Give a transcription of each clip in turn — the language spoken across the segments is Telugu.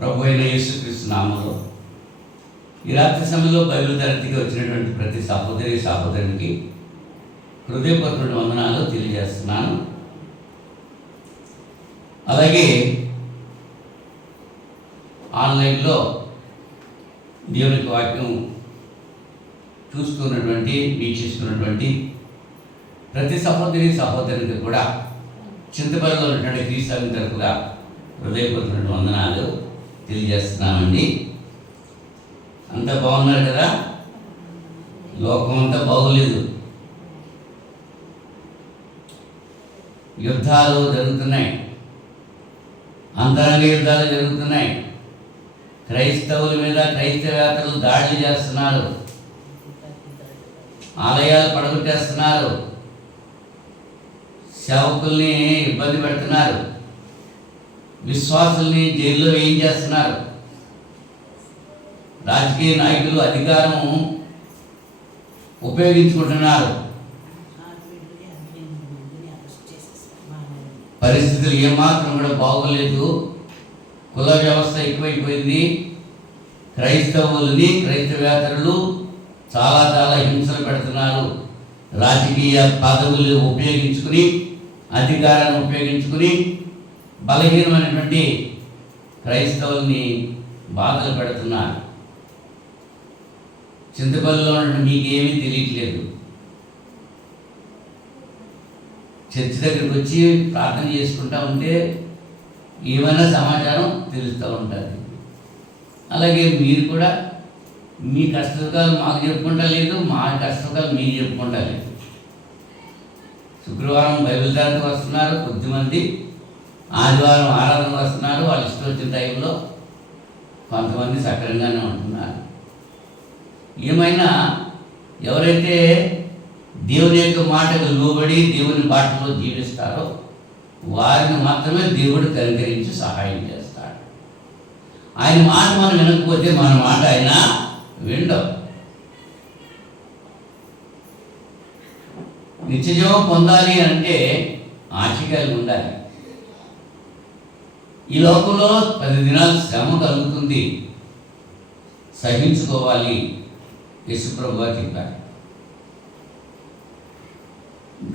ప్రభు అయిన యేసుక్రీస్తు నామములో ఈ రాత్రి సమయంలో బైబిల్ తరగతికి వచ్చినటువంటి ప్రతి సహోదరునికి హృదయపూర్వక వందనాలు తెలియజేస్తున్నాను. అలాగే ఆన్లైన్లో దేవునికి వాక్యం చూస్తున్నటువంటి వీక్షిస్తున్నటువంటి ప్రతి సహోదరునికి కూడా చింతపల్లిలో ఉన్నటువంటి క్రీస్తు తరపుగా హృదయపూర్వక వందనాలు తెలియజేస్తున్నామండి. అంతా బాగున్నారు కదా? లోకం అంతా బాగోలేదు. యుద్ధాలు జరుగుతున్నాయి, అంతరంగ యుద్ధాలు జరుగుతున్నాయి. క్రైస్తవుల మీద క్రైస్తవేతరులు దాడులు చేస్తున్నారు, ఆలయాలు పడగొట్టేస్తున్నారు, సేవకుల్ని ఇబ్బంది పెడుతున్నారు, విశ్వాసుల్ని జైల్లో వేయించేస్తున్నారు. రాజకీయ నాయకులు అధికారం ఉపయోగించుకుంటున్నారు. పరిస్థితులు ఏమాత్రం కూడా బాగోలేదు. కుల వ్యవస్థ ఎక్కువైపోయింది. క్రైస్తవేతరులు చాలా హింసలు పెడుతున్నారు. రాజకీయ పదవులు ఉపయోగించుకుని, అధికారాన్ని ఉపయోగించుకుని బలహీనమైనటువంటి క్రైస్తవుల్ని బాధలు పెడుతున్నారు. చింతపల్లిలో మీకేమీ తెలియట్లేదు. చర్చి దగ్గరికి వచ్చి ప్రార్థన చేసుకుంటూ ఉంటే ఏమైనా సమాచారం తెలుస్తూ ఉంటుంది. అలాగే మీరు కూడా మీ కష్టసుఖాలు మాకు చెప్పుకుంటా లేదు, మా కష్టసుఖాలు మీకు చెప్పుకుంటా లేదు. శుక్రవారం బైబిల్ తరగతికి వస్తున్నారు కొద్దిమంది, ఆదివారం ఆరాధన వస్తున్నారు. వాళ్ళు ఇష్టం వచ్చిన టైంలో కొంతమంది సక్రమంగానే ఉంటున్నారు. ఏమైనా ఎవరైతే దేవుని యొక్క మాటకు లోబడి దేవుని బాటలో జీవిస్తారో వారిని మాత్రమే దేవుడు కనికరించి సహాయం చేస్తాడు. ఆయన మాట మనం వినకపోతే మన మాట ఆయన వినడం. నిత్యజీవం పొందాలి అంటే ఆశకాలు ఉండాలి. ఈ లోకంలో 10 దినాలు శ్రమ కలుగుతుంది, సహించుకోవాలి. యేసుప్రభువు చెప్పారు.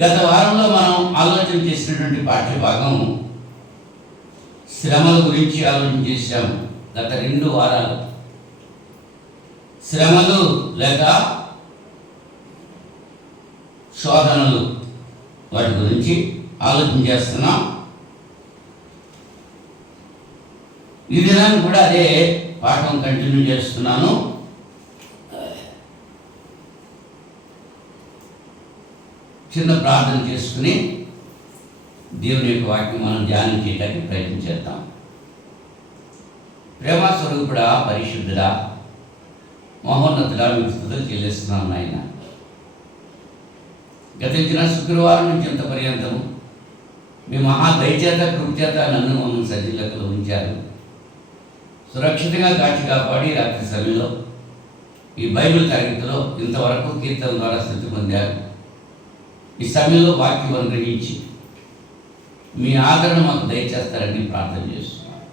గత వారంలో మనం ఆలోచన చేసినటువంటి పాఠ్యభాగం శ్రమల గురించి ఆలోచన చేశాము. గత 2 వారాలు శ్రమలు లేక శోధనలు వాటి గురించి ఆలోచన చేస్తున్నాం. ఈ దినాన్ని కూడా అదే పాఠం కంటిన్యూ చేస్తున్నాను. చిన్న ప్రార్థన చేసుకుని దేవుని యొక్క వాక్యం మనం ధ్యానం చేయడానికి ప్రయత్నం చేద్దాం. ప్రేమ స్వరూపుడా, పరిశుద్ధుడా, మహోన్నతుడా, మీకు స్తుతులు చెల్లిస్తున్నాను నాయన. గతించిన శుక్రవారం నుంచి ఇంత పర్యంతము మీ మహా దయచేత కృపచేత నన్ను మమ్మల్ని సజీలకులు ఉంచారు. సురక్షితంగా కాచి కాపాడి రాత్రి సమయంలో ఈ బైబిల్ తరగతిలో ఇంతవరకు కీర్తన ద్వారా స్థితి పొందారు. ఈ సమయంలో వాక్యం అనుగ్రహించి మీ ఆదరణ మాకు దయచేస్తారని ప్రార్థన చేస్తున్నాను.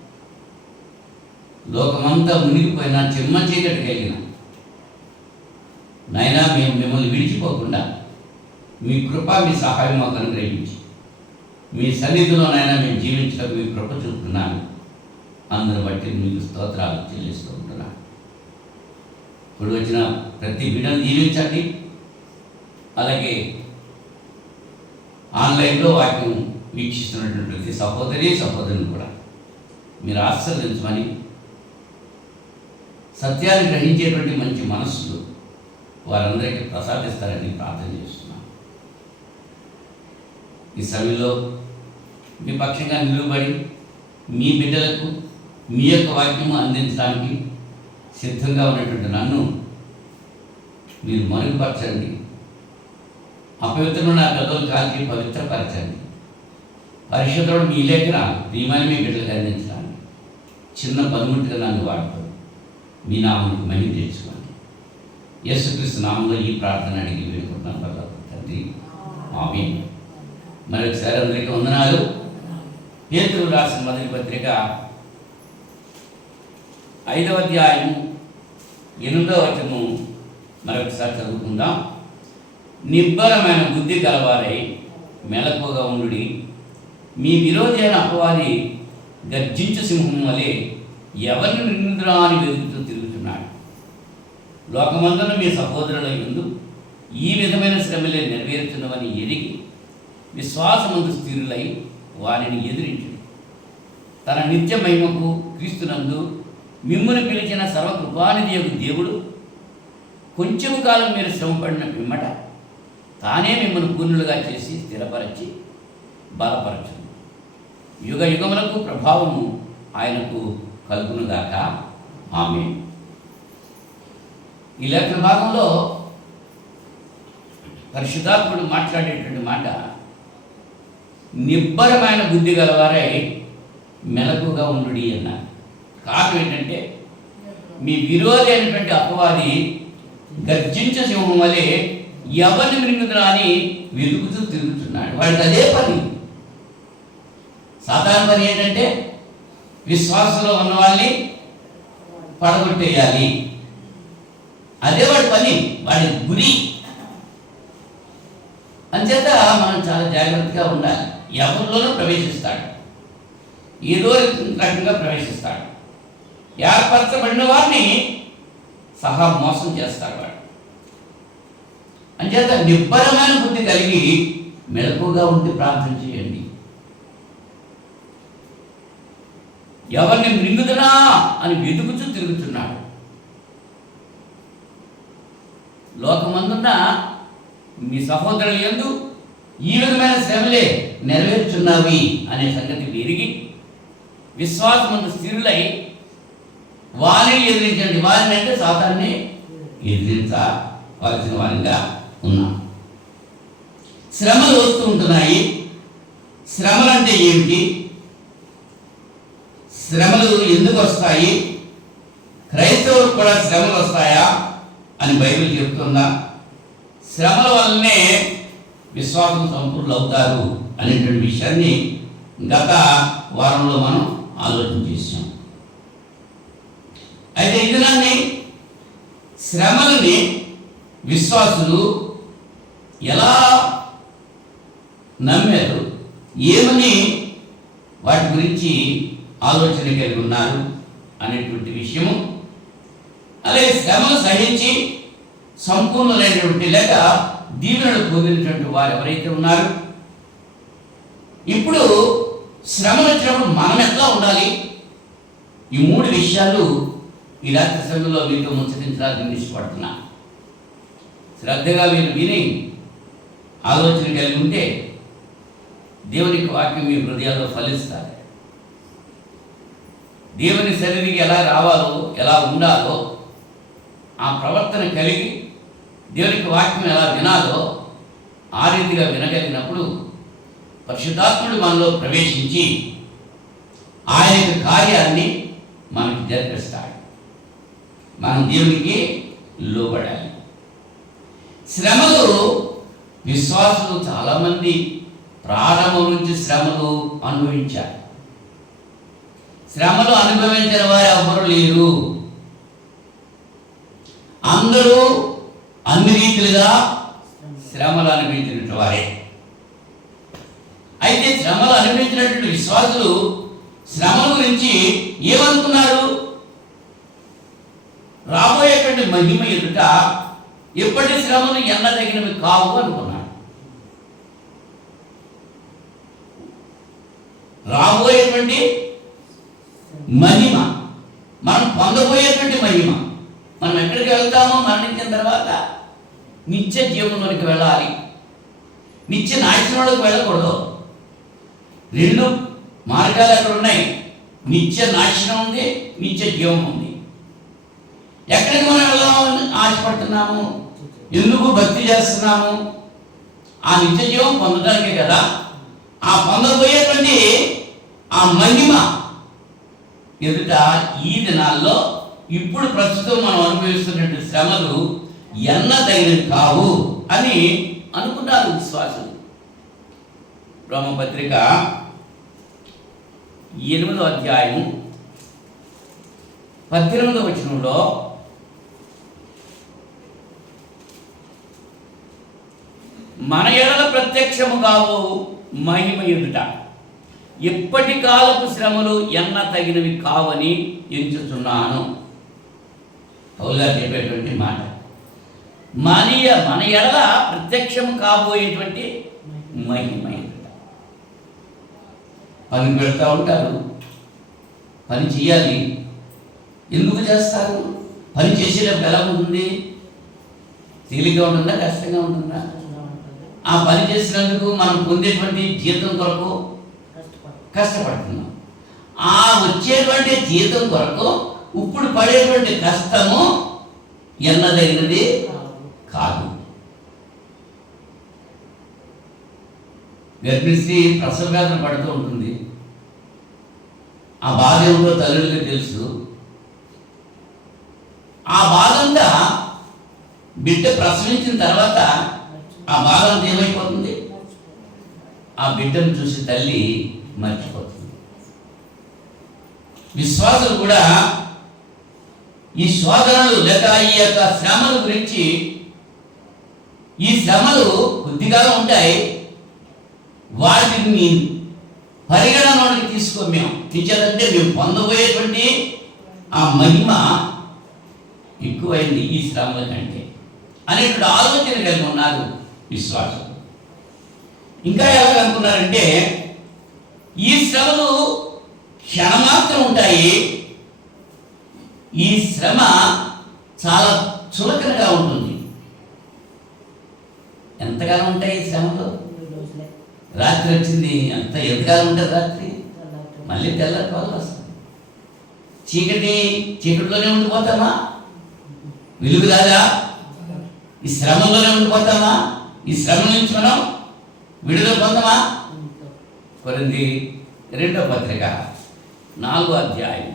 లోకమంతా మునిగిపోయినా చెమ్మ చీకటి కలిగిన నాయనా మేము మిమ్మల్ని విడిచిపోకుండా మీ కృప మీ సహాయం మాకు అనుగ్రహించి మీ సన్నిధిలో నాయనా మేము జీవించడానికి మీ కృప చూపుతున్నాను. అందరూ బట్టి మీకు స్తోత్రాలు చెల్లిస్తూ ఉంటున్నాను. ఇప్పుడు వచ్చిన ప్రతి బిడ్డను జీవించండి. అలాగే ఆన్లైన్లో వాక్యం వీక్షిస్తున్నటువంటి ప్రతి సహోదరుని కూడా మీరు ఆశీర్వదించమని, సత్యాన్ని గ్రహించేటువంటి మంచి మనస్సులు వారందరికీ ప్రసాదిస్తారని ప్రార్థన చేస్తున్నాను. ఈ సమయంలో మీ పక్షంగా నిలువబడి మీ బిడ్డలకు మీ యొక్క వాక్యము అందించడానికి సిద్ధంగా ఉన్నటువంటి నన్ను మీరు మరుగుపరచండి. అపవిత్రులు నా పెదవులు కాల్చి పవిత్రపరచండి. పరిశుద్ధుడు మీ లేఖన ప్రియమైన మీ బిడ్డలకు అందించడానికి చిన్న పనిముట్టుగా నన్ను వాడుతాడు. మీ నామానికి మహిమ తెచ్చుకోండి. యేసుక్రీస్తు నామంలో ఈ ప్రార్థన అడిగి వేడుకుంటున్నాను తండ్రి, ఆమేన్. మరొకసారి అందరికీ వందనాలు. పేతురు రాసిన మొదటి పత్రిక 5వ అధ్యాయము 8వ వచనం మరొకసారి చదువుకుందాం. నిబ్బరమైన బుద్ధి గలవారై మెలకువగా ఉండుడి. మీ విరోధి అయిన అపవాది గర్జించు సింహం వలె ఎవరిని నిందురా అని వెతుకుతూ తిరుగుతున్నాడు. లోకమందున మీ సహోదరుల యందు ఈ విధమైన శ్రమలే నెరవేరుతున్నవని ఎరిగి విశ్వాసమందు స్థిరులై వారిని ఎదిరించు. తన నిత్య మహిమకు క్రీస్తునందు మిమ్మును పిలిచిన సర్వకృపానిధియగు దేవుడు కొంచెం కాలం మీరు శ్రమపడిన పిమ్మట తానే మిమ్మల్ని పూర్ణులుగా చేసి స్థిరపరచి బలపరచు. యుగ యుగములకు ప్రభావము ఆయనకు కలుగునుగాక. ఆమేన్. ఈ లేఖన భాగంలో పరిశుద్ధాత్ముడు మాట్లాడేటువంటి మాట, నిబ్బరమైన బుద్ధి గలవారై మెలకుగా ఉండుడి అన్నారు. కారణం ఏంటంటే, మీ విరోధి అయినటువంటి అపవాది గర్జించే సింహం వలె ఎవరిని మృంగుదురా అని వెతుకుతూ తిరుగుతున్నాడు. వాడికి అదే పని. సాధారణ పని ఏంటంటే విశ్వాసంలో ఉన్న వాళ్ళని పడగొట్టేయాలి. అదే వాడి పని, వాడి గురి. అంచేత మనం చాలా జాగ్రత్తగా ఉండాలి. ఎవరిలోనూ ప్రవేశిస్తాడు, ఏదో రకంగా ప్రవేశిస్తాడు. ఏర్పరచబడిన వారిని సహా మోసం చేస్తాడు వాడు. అంచేత నిబ్బరమైన బుద్ధి కలిగి మెలకుగా ఉండి ప్రార్థన చేయండి. ఎవరిని మృంగుదునా అని వెతుకుతూ తిరుగుతున్నాడు. లోకమందున్న మీ సహోదరుల యందు ఈ విధమైన శ్రమలే నెరవేర్చున్నవి అనే సంగతి ఎరిగి విశ్వాసమందు స్థిరులై వారిని ఎదిరించండి. వారిని అంటే సాతాన్ని ఎదిరించవలసిన వారిగా ఉన్నాం. శ్రమలు వస్తూ ఉంటున్నాయి. శ్రమలు అంటే ఏమిటి? శ్రమలు ఎందుకు వస్తాయి? క్రైస్తవులకు కూడా శ్రమలు వస్తాయా అని బైబిల్ చెప్తుందా? శ్రమల వల్లనే విశ్వాసం సంపూర్ణులు అవుతారు అనేటువంటి విషయాన్ని గత వారంలో మనం ఆలోచన చేసాం. అయితే ఈ దినాన్ని శ్రమలని విశ్వాసులు ఎలా నమ్మారు, ఏమని వాటి గురించి ఆలోచన కలిగి ఉన్నారు అనేటువంటి విషయము, అలాగే శ్రమలు సహించి సంపూర్ణులైనటువంటి లేక దీవెనలు పొందినటువంటి వారు ఎవరైతే ఉన్నారు, ఇప్పుడు శ్రమలు వచ్చినప్పుడు మనం ఎట్లా ఉండాలి, ఈ 3 విషయాలు ఈ రాత్రి సమయంలో మీతో ముచ్చటించడానికి ఇష్టపడుతున్నా. శ్రద్ధగా మీరు విని ఆలోచన కలిగి ఉంటే దేవునికి వాక్యం మీ హృదయాల్లో ఫలిస్తారు. దేవుని సన్నిధికి ఎలా రావాలో, ఎలా ఉండాలో, ఆ ప్రవర్తన కలిగి దేవునికి వాక్యం ఎలా వినాలో ఆ రీతిగా వినగలిగినప్పుడు పరిశుద్ధాత్ముడు మనలో ప్రవేశించి ఆయన యొక్క కార్యాన్ని మనకు జరిపిస్తాడు. మనం దేవునికి లోబడాలి. శ్రమలు విశ్వాసులు చాలామంది ప్రారంభం నుంచి శ్రమలు అనుభవించారు. శ్రమలు అనుభవించిన వారు ఎవరు లేరు. అందరూ అన్ని రీతిలుగా శ్రమలు అనుభవించిన వారే. అయితే శ్రమలు అనుభవించినటువంటి విశ్వాసులు శ్రమల గురించి ఏమనుకున్నారు? రాబోయేటువంటి మహిమ ఎదుట ఎప్పటి శ్రమలు ఎన్నదగినవి కావు అనుకున్నాడు. రాబోయేటువంటి మహిమ, మనం పొందబోయేటువంటి మహిమ, మనం ఎక్కడికి వెళ్తామో మరణించిన తర్వాత నిత్య జీవంలోనికి వెళ్ళాలి. నిత్య నాశనంలోకి వెళ్ళకూడదు. 2 మార్గాలు అక్కడ ఉన్నాయి. నిత్య నాశనం ఉంది, నిత్య జీవం ఉంది. ఎక్కడికి మనం వెళ్ళామని ఆశపడుతున్నాము, ఎందుకు భక్తి చేస్తున్నాము? ఆ నిత్య జీవం పొందడానికే కదా. ఆ పొందబోయేటువంటి ఆ మహిమ ఎదుట ఈ దినాల్లో ఇప్పుడు ప్రస్తుతం మనం అనుభవిస్తున్నటువంటి శ్రమలు ఎన్నదగినవి కావు అని అనుకున్నారు విశ్వాసులు. రోమపత్రిక 8వ అధ్యాయము 18వ వచనంలో మన ఎడల ప్రత్యక్షము కావు మహిమ ఎదుట ఎప్పటి కాలపు శ్రమలు ఎన్న తగినవి కావని ఎంచుతున్నాను. పౌలుగా చెప్పేటువంటి మాట. మన ఎడల ప్రత్యక్షము కాబోయేటువంటి మహిమ ఎదుట. పని పెడతా ఉంటారు, పని చేయాలి. ఎందుకు చేస్తారు? పని చేసేటప్పుడు ఎలా ఉంటుంది? తేలిగ్గా ఉంటుందా, కష్టంగా ఉంటుందా? ఆ పని చేసినందుకు మనం పొందేటువంటి జీతం కొరకు కష్టపడుతున్నాం. ఆ వచ్చేటువంటి జీతం కొరకు ఇప్పుడు పడేటువంటి కష్టము ఎన్నదగినది కాదు. గర్భిణీ స్త్రీ ప్రసవ వేదన పడుతూ ఉంటుంది. ఆ బాధ ఏమిటో తల్లులకి తెలుసు. ఆ బాధంతా బిడ్డ ప్రసవించిన తర్వాత ఆ బాధ అంతా ఏమైపోతుంది? ఆ బిడ్డను చూసి తల్లి మర్చిపోతుంది. విశ్వాసులు కూడా ఈ శోధనలు లేక ఈ యొక్క శ్రమల గురించి, ఈ శ్రమలు కొద్దిగా ఉంటాయి, వాటిని పరిగణనలోకి తీసుకోం. మేము ఇచ్చేదంటే మేము పొందబోయేటువంటి ఆ మహిమ ఎక్కువైంది ఈ శ్రమల కంటే అనేటువంటి ఆలోచన కలిగి ఉన్నారు విశ్వాసం. ఇంకా ఎలా అనుకున్నారంటే ఈ శ్రమలు క్షణమాత్రం ఉంటాయి, ఈ శ్రమ చాలా చులకనగా ఉంటుంది. ఎంతకాలం ఉంటాయి ఈ శ్రమలు? రాత్రి వచ్చింది ఎంతకాలం ఉంటుంది రాత్రి? మళ్ళీ తెల్లటి వాళ్ళు వస్తుంది. చీకటిలోనే ఉండిపోతామా? వెలుగు రాదా? ఈ శ్రమంలోనే ఉండిపోతామా? ఈ శ్రమ నుంచి మనం విడుదల పొందమా? కొరింథీ 2వ పత్రిక 4వ అధ్యాయం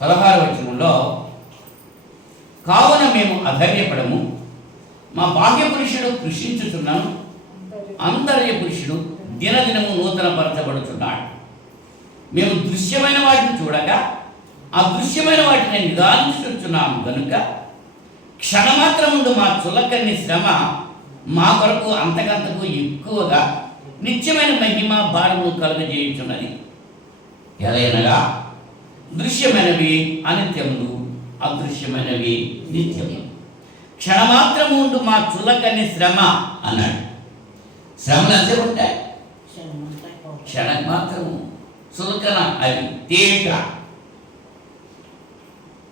16వ వచనంలో, కావున మేము అధైర్యపడము, మా బాహ్య పురుషుడు కృషించుచున్నాను, అంతర్య పురుషుడు దినదినము నూతన పరచబడుచున్నాడు. మేము దృశ్యమైన వాటిని చూడగా అదృశ్యమైన వాటిని నిదానించుచున్నాము కనుక క్షణమాత్రముందు మా చులకని శ్రమ మా కొరకు అంతకంతకు ఎక్కువగా నిత్యమైన మహిమ భారము కలుగజేయుచున్నది. ఎలయనగా దృశ్యమైనవి అనిత్యములు, అదృశ్యమైనవి నిత్యములు. క్షణమాత్రముందు మా చులకని శ్రమ అన్నాడు. శ్రమలు అంతే ఉంటాయి, క్షణం మాత్రము, చులకన అవి తేలిక.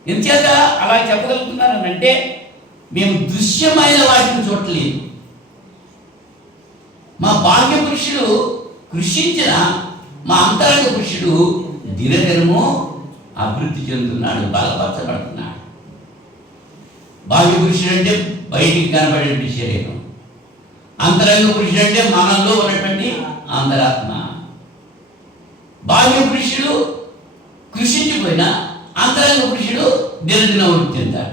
ఎంచేత అలా చెప్పగలుగుతున్నానంటే మేము దృశ్యమైన వాటిని చూడలేదు. మా బాహ్య పురుషుడు కృషించిన మా అంతరంగ పురుషుడు దినదినము అభివృద్ధి చెందుతున్నాడు, బలపరచబడుతున్నాడు. బాహ్య పురుషుడు అంటే బయటికి కనబడే శరీరం, అంతరంగ పురుషుడు అంటే మనలో ఉన్నటువంటి అంతరాత్మ. బాహ్య పురుషుడు కృషించిపోయినా అంతరంగ పురుషుడు దినదిన వృద్ధి చెందాడు.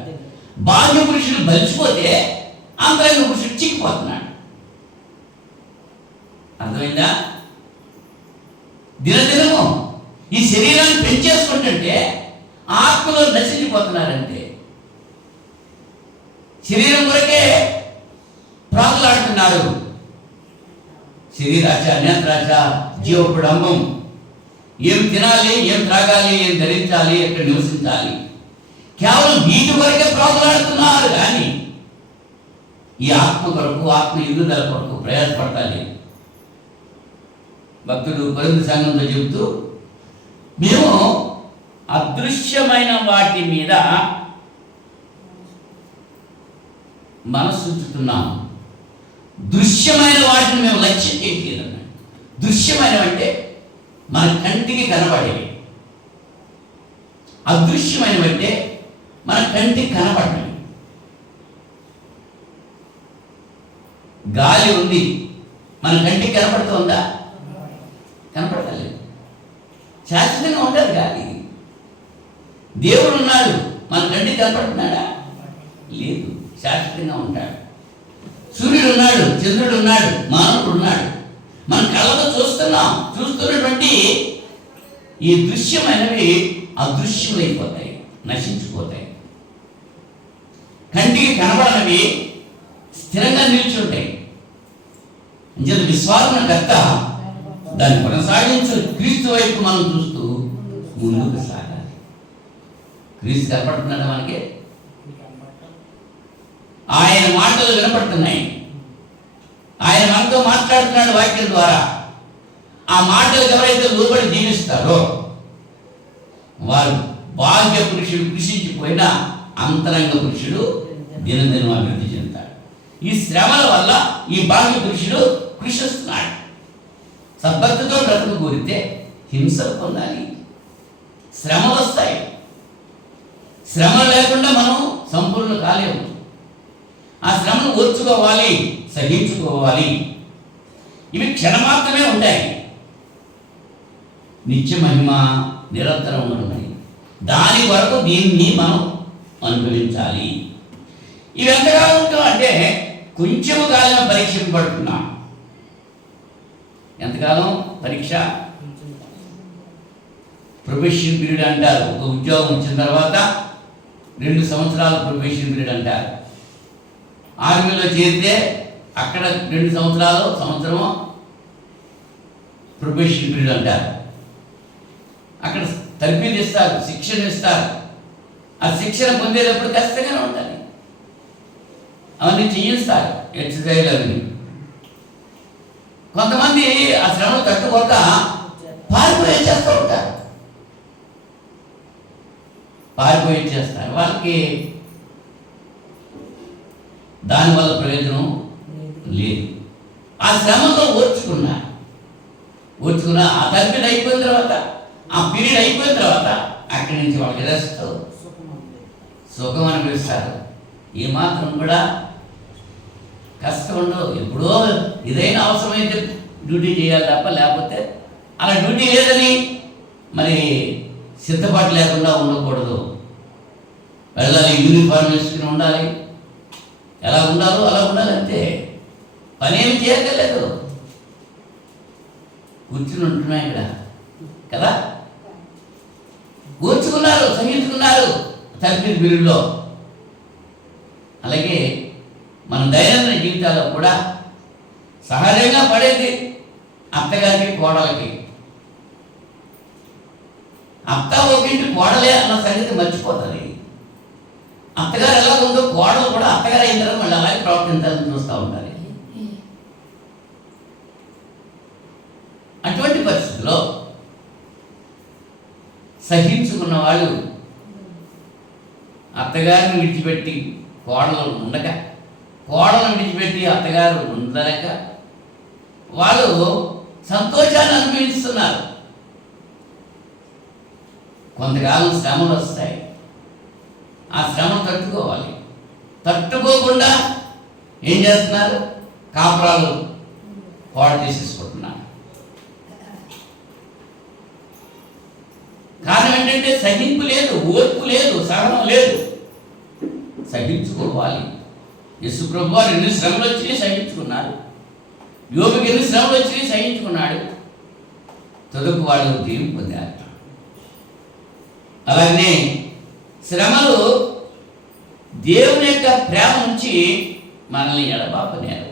బాహ్య పురుషుడు బలిచిపోతే అంతరంగ పురుషుడు చిక్కిపోతున్నాడు. అర్థమైందా? దినదినము ఈ శరీరాన్ని పెంచేసుకుంటుంటే ఆత్మలో నశించిపోతున్నారంటే, శరీరం కొరకే ప్రాకులాడుతున్నారు. శరీరాశ, నేత్రాశ, జీవపుడంబం, ఏం తినాలి, ఏం త్రాగాలి, ఏం ధరించాలి, ఎక్కడ నివసించాలి, కేవలం వీటి కొరకే ప్రాకులాడుతున్నారు. కానీ ఈ ఆత్మ కొరకు, ఆత్మ ఎదుగుదల కొరకు ప్రయాసపడాలి. భక్తుడు కొరింథీ సంఘంతో చెబుతూ, మేము అదృశ్యమైన వాటి మీద మనస్సు ఉంచుతున్నాము, దృశ్యమైన వాటిని మేము లక్ష్యం చేయట్లేదన్నాడు. దృశ్యమైనవి అంటే మన కంటికి కనబడేవి, అదృశ్యమైనవి అంటే మన కంటికి కనబడేవి. గాలి ఉంది, మన కంటికి కనపడుతుందా? కనపడలేదు. శాశ్వతంగా ఉండదు గాలి. దేవుడు ఉన్నాడు, మన కంటికి కనపడుతున్నాడా? లేదు, శాశ్వతంగా ఉంటాడు. సూర్యుడు ఉన్నాడు, చంద్రుడు ఉన్నాడు, మానవుడు ఉన్నాడు. మన కళ్ళతో చూస్తున్నటువంటి ఈ దృశ్యమైనవి అదృశ్యమైపోతాయి, నశించిపోతాయి. కంటికి కనబడనవి స్థిరంగా నిల్చుంటాయి. అంచేత విశ్వాసకర్త దాన్ని కొనసాగించు క్రీస్తు వైపు మనం చూస్తూ ముందుకు సాగాలి. క్రీస్తు కనపడుతున్నాడు మనకి, ఆయన మాటలు వినపడుతున్నాయి, ఆయన మనతో మాట్లాడుతున్నాడు వాక్యం ద్వారా. ఆ మాటలకు ఎవరైతే లోబడి జీవిస్తారో వారు బాహ్య పురుషుడు కృషించిపోయినా అంతరంగ పురుషుడు దినదినం అభివృద్ధి చెందుతాడు. ఈ శ్రమల వల్ల ఈ బాహ్య పురుషుడు కృషిస్తున్నాడు. సద్భక్తితో బ్రతుకు కోరితే హింసలు పొందాలి, శ్రమలు వస్తాయి. శ్రమ లేకుండా మనం సంపూర్ణ కాలేము. ఆ శ్రమను ఓర్చుకోవాలి, సహించుకోవాలి. ఇవి క్షణమాత్రమే ఉంటాయి. నిత్య మహిమ నిరంతరం ఉండమని దాని వరకు దీన్ని మనం అనుభవించాలి. ఇవి ఎంతకాలం ఉంటాం అంటే కొంచెము కాలం పరీక్షింపబడుతున్నాం. ఎంతకాలం పరీక్ష? ప్రొబేషన్ పీరియడ్ అంటారు. ఒక ఉద్యోగం వచ్చిన తర్వాత 2 సంవత్సరాల ప్రొబేషన్ పీరియడ్ అంటారు. ఆర్మీలో చేరితే అక్కడ 2 సంవత్సరాలు, సంవత్సరము ప్రొబేషన్ పీరియడ్ అంటారు. అక్కడ తరబీదు ఇస్తారు, శిక్షణ ఇస్తారు. ఆ శిక్షణ పొందేటప్పుడు కష్టంగానే ఉండాలి. అవన్నీ చేయిస్తారు, ఎక్సర్సైజ్ అవన్నీ. కొంతమంది ఆ శ్రమను తట్టుకోక పారిపోయి చేస్తూ ఉంటారు. పారిపోయి చేస్తారు. వాళ్ళకి దానివల్ల ప్రయోజనం లేదు. ఆ శ్రమతో ఓర్చుకున్నా ఆ తరబీదు అయిపోయిన తర్వాత, ఆ పీరియడ్ అయిపోయిన తర్వాత అక్కడి నుంచి వాళ్ళకి రెస్ట్, సుఖం అనిపిస్తారు. ఏమాత్రం కూడా కష్టం ఉండదు. ఎప్పుడో ఏదైనా అవసరమైతే డ్యూటీ చేయాలి తప్ప, లేకపోతే అలా డ్యూటీ లేదని మరి సిద్ధపాటు లేకుండా ఉండకూడదు. వెళ్ళాలి, యూనిఫార్మ్ వేసుకుని ఉండాలి, ఎలా ఉండాలో అలా ఉండాలి, అంతే. పని ఏమి చేయక్కర్లేదు, కూర్చుని ఉంటున్నాయి ఇక్కడ కదా. కూర్చుకున్నారు, సహించుకున్నారు తరబీదు పీరియడ్లో. అలాగే మన దైనందిన జీవితాల్లో కూడా సహజంగా పడేది అత్తగారికి, కోడలకి. అత్త ఒకింటి కోడలే అన్న సంగతి మర్చిపోతుంది. అత్తగారు ఎలా ఉందో కోడలు కూడా అత్తగారు అయిన తర్వాత మళ్ళీ అలాగే ప్రవర్తించాలని చూస్తూ ఉండాలి. అటువంటి పరిస్థితుల్లో సహించుకున్న వాళ్ళు అత్తగారిని విడిచిపెట్టి కోడలు ఉండక, కోడలను విడిచిపెట్టి అత్తగారు ఉండలేక వాళ్ళు సంతోషాన్ని అనుభవిస్తున్నారు. కొంతకాలం శ్రమలు వస్తాయి. ఆ శ్రమను తట్టుకోవాలి. తట్టుకోకుండా ఏం చేస్తున్నారు? కాపురాలు పాడు చేసేసుకుంటున్నారు. కారణం ఏంటంటే సహింపు లేదు, ఓర్పు లేదు, సహనం లేదు. సహించుకోవాలి. యేసు ప్రభువు వారు ఎన్ని శ్రమలు వచ్చినాయి సహించుకున్నారు. యోబుకి ఎన్ని శ్రమలు వచ్చినాయి సహించుకున్నాడు. తదుకు వాళ్ళు జీవం పొందారు. అలాగనే శ్రమలు దేవుని యొక్క ప్రేమ నుంచి మనల్ని ఎడబాపనేరు.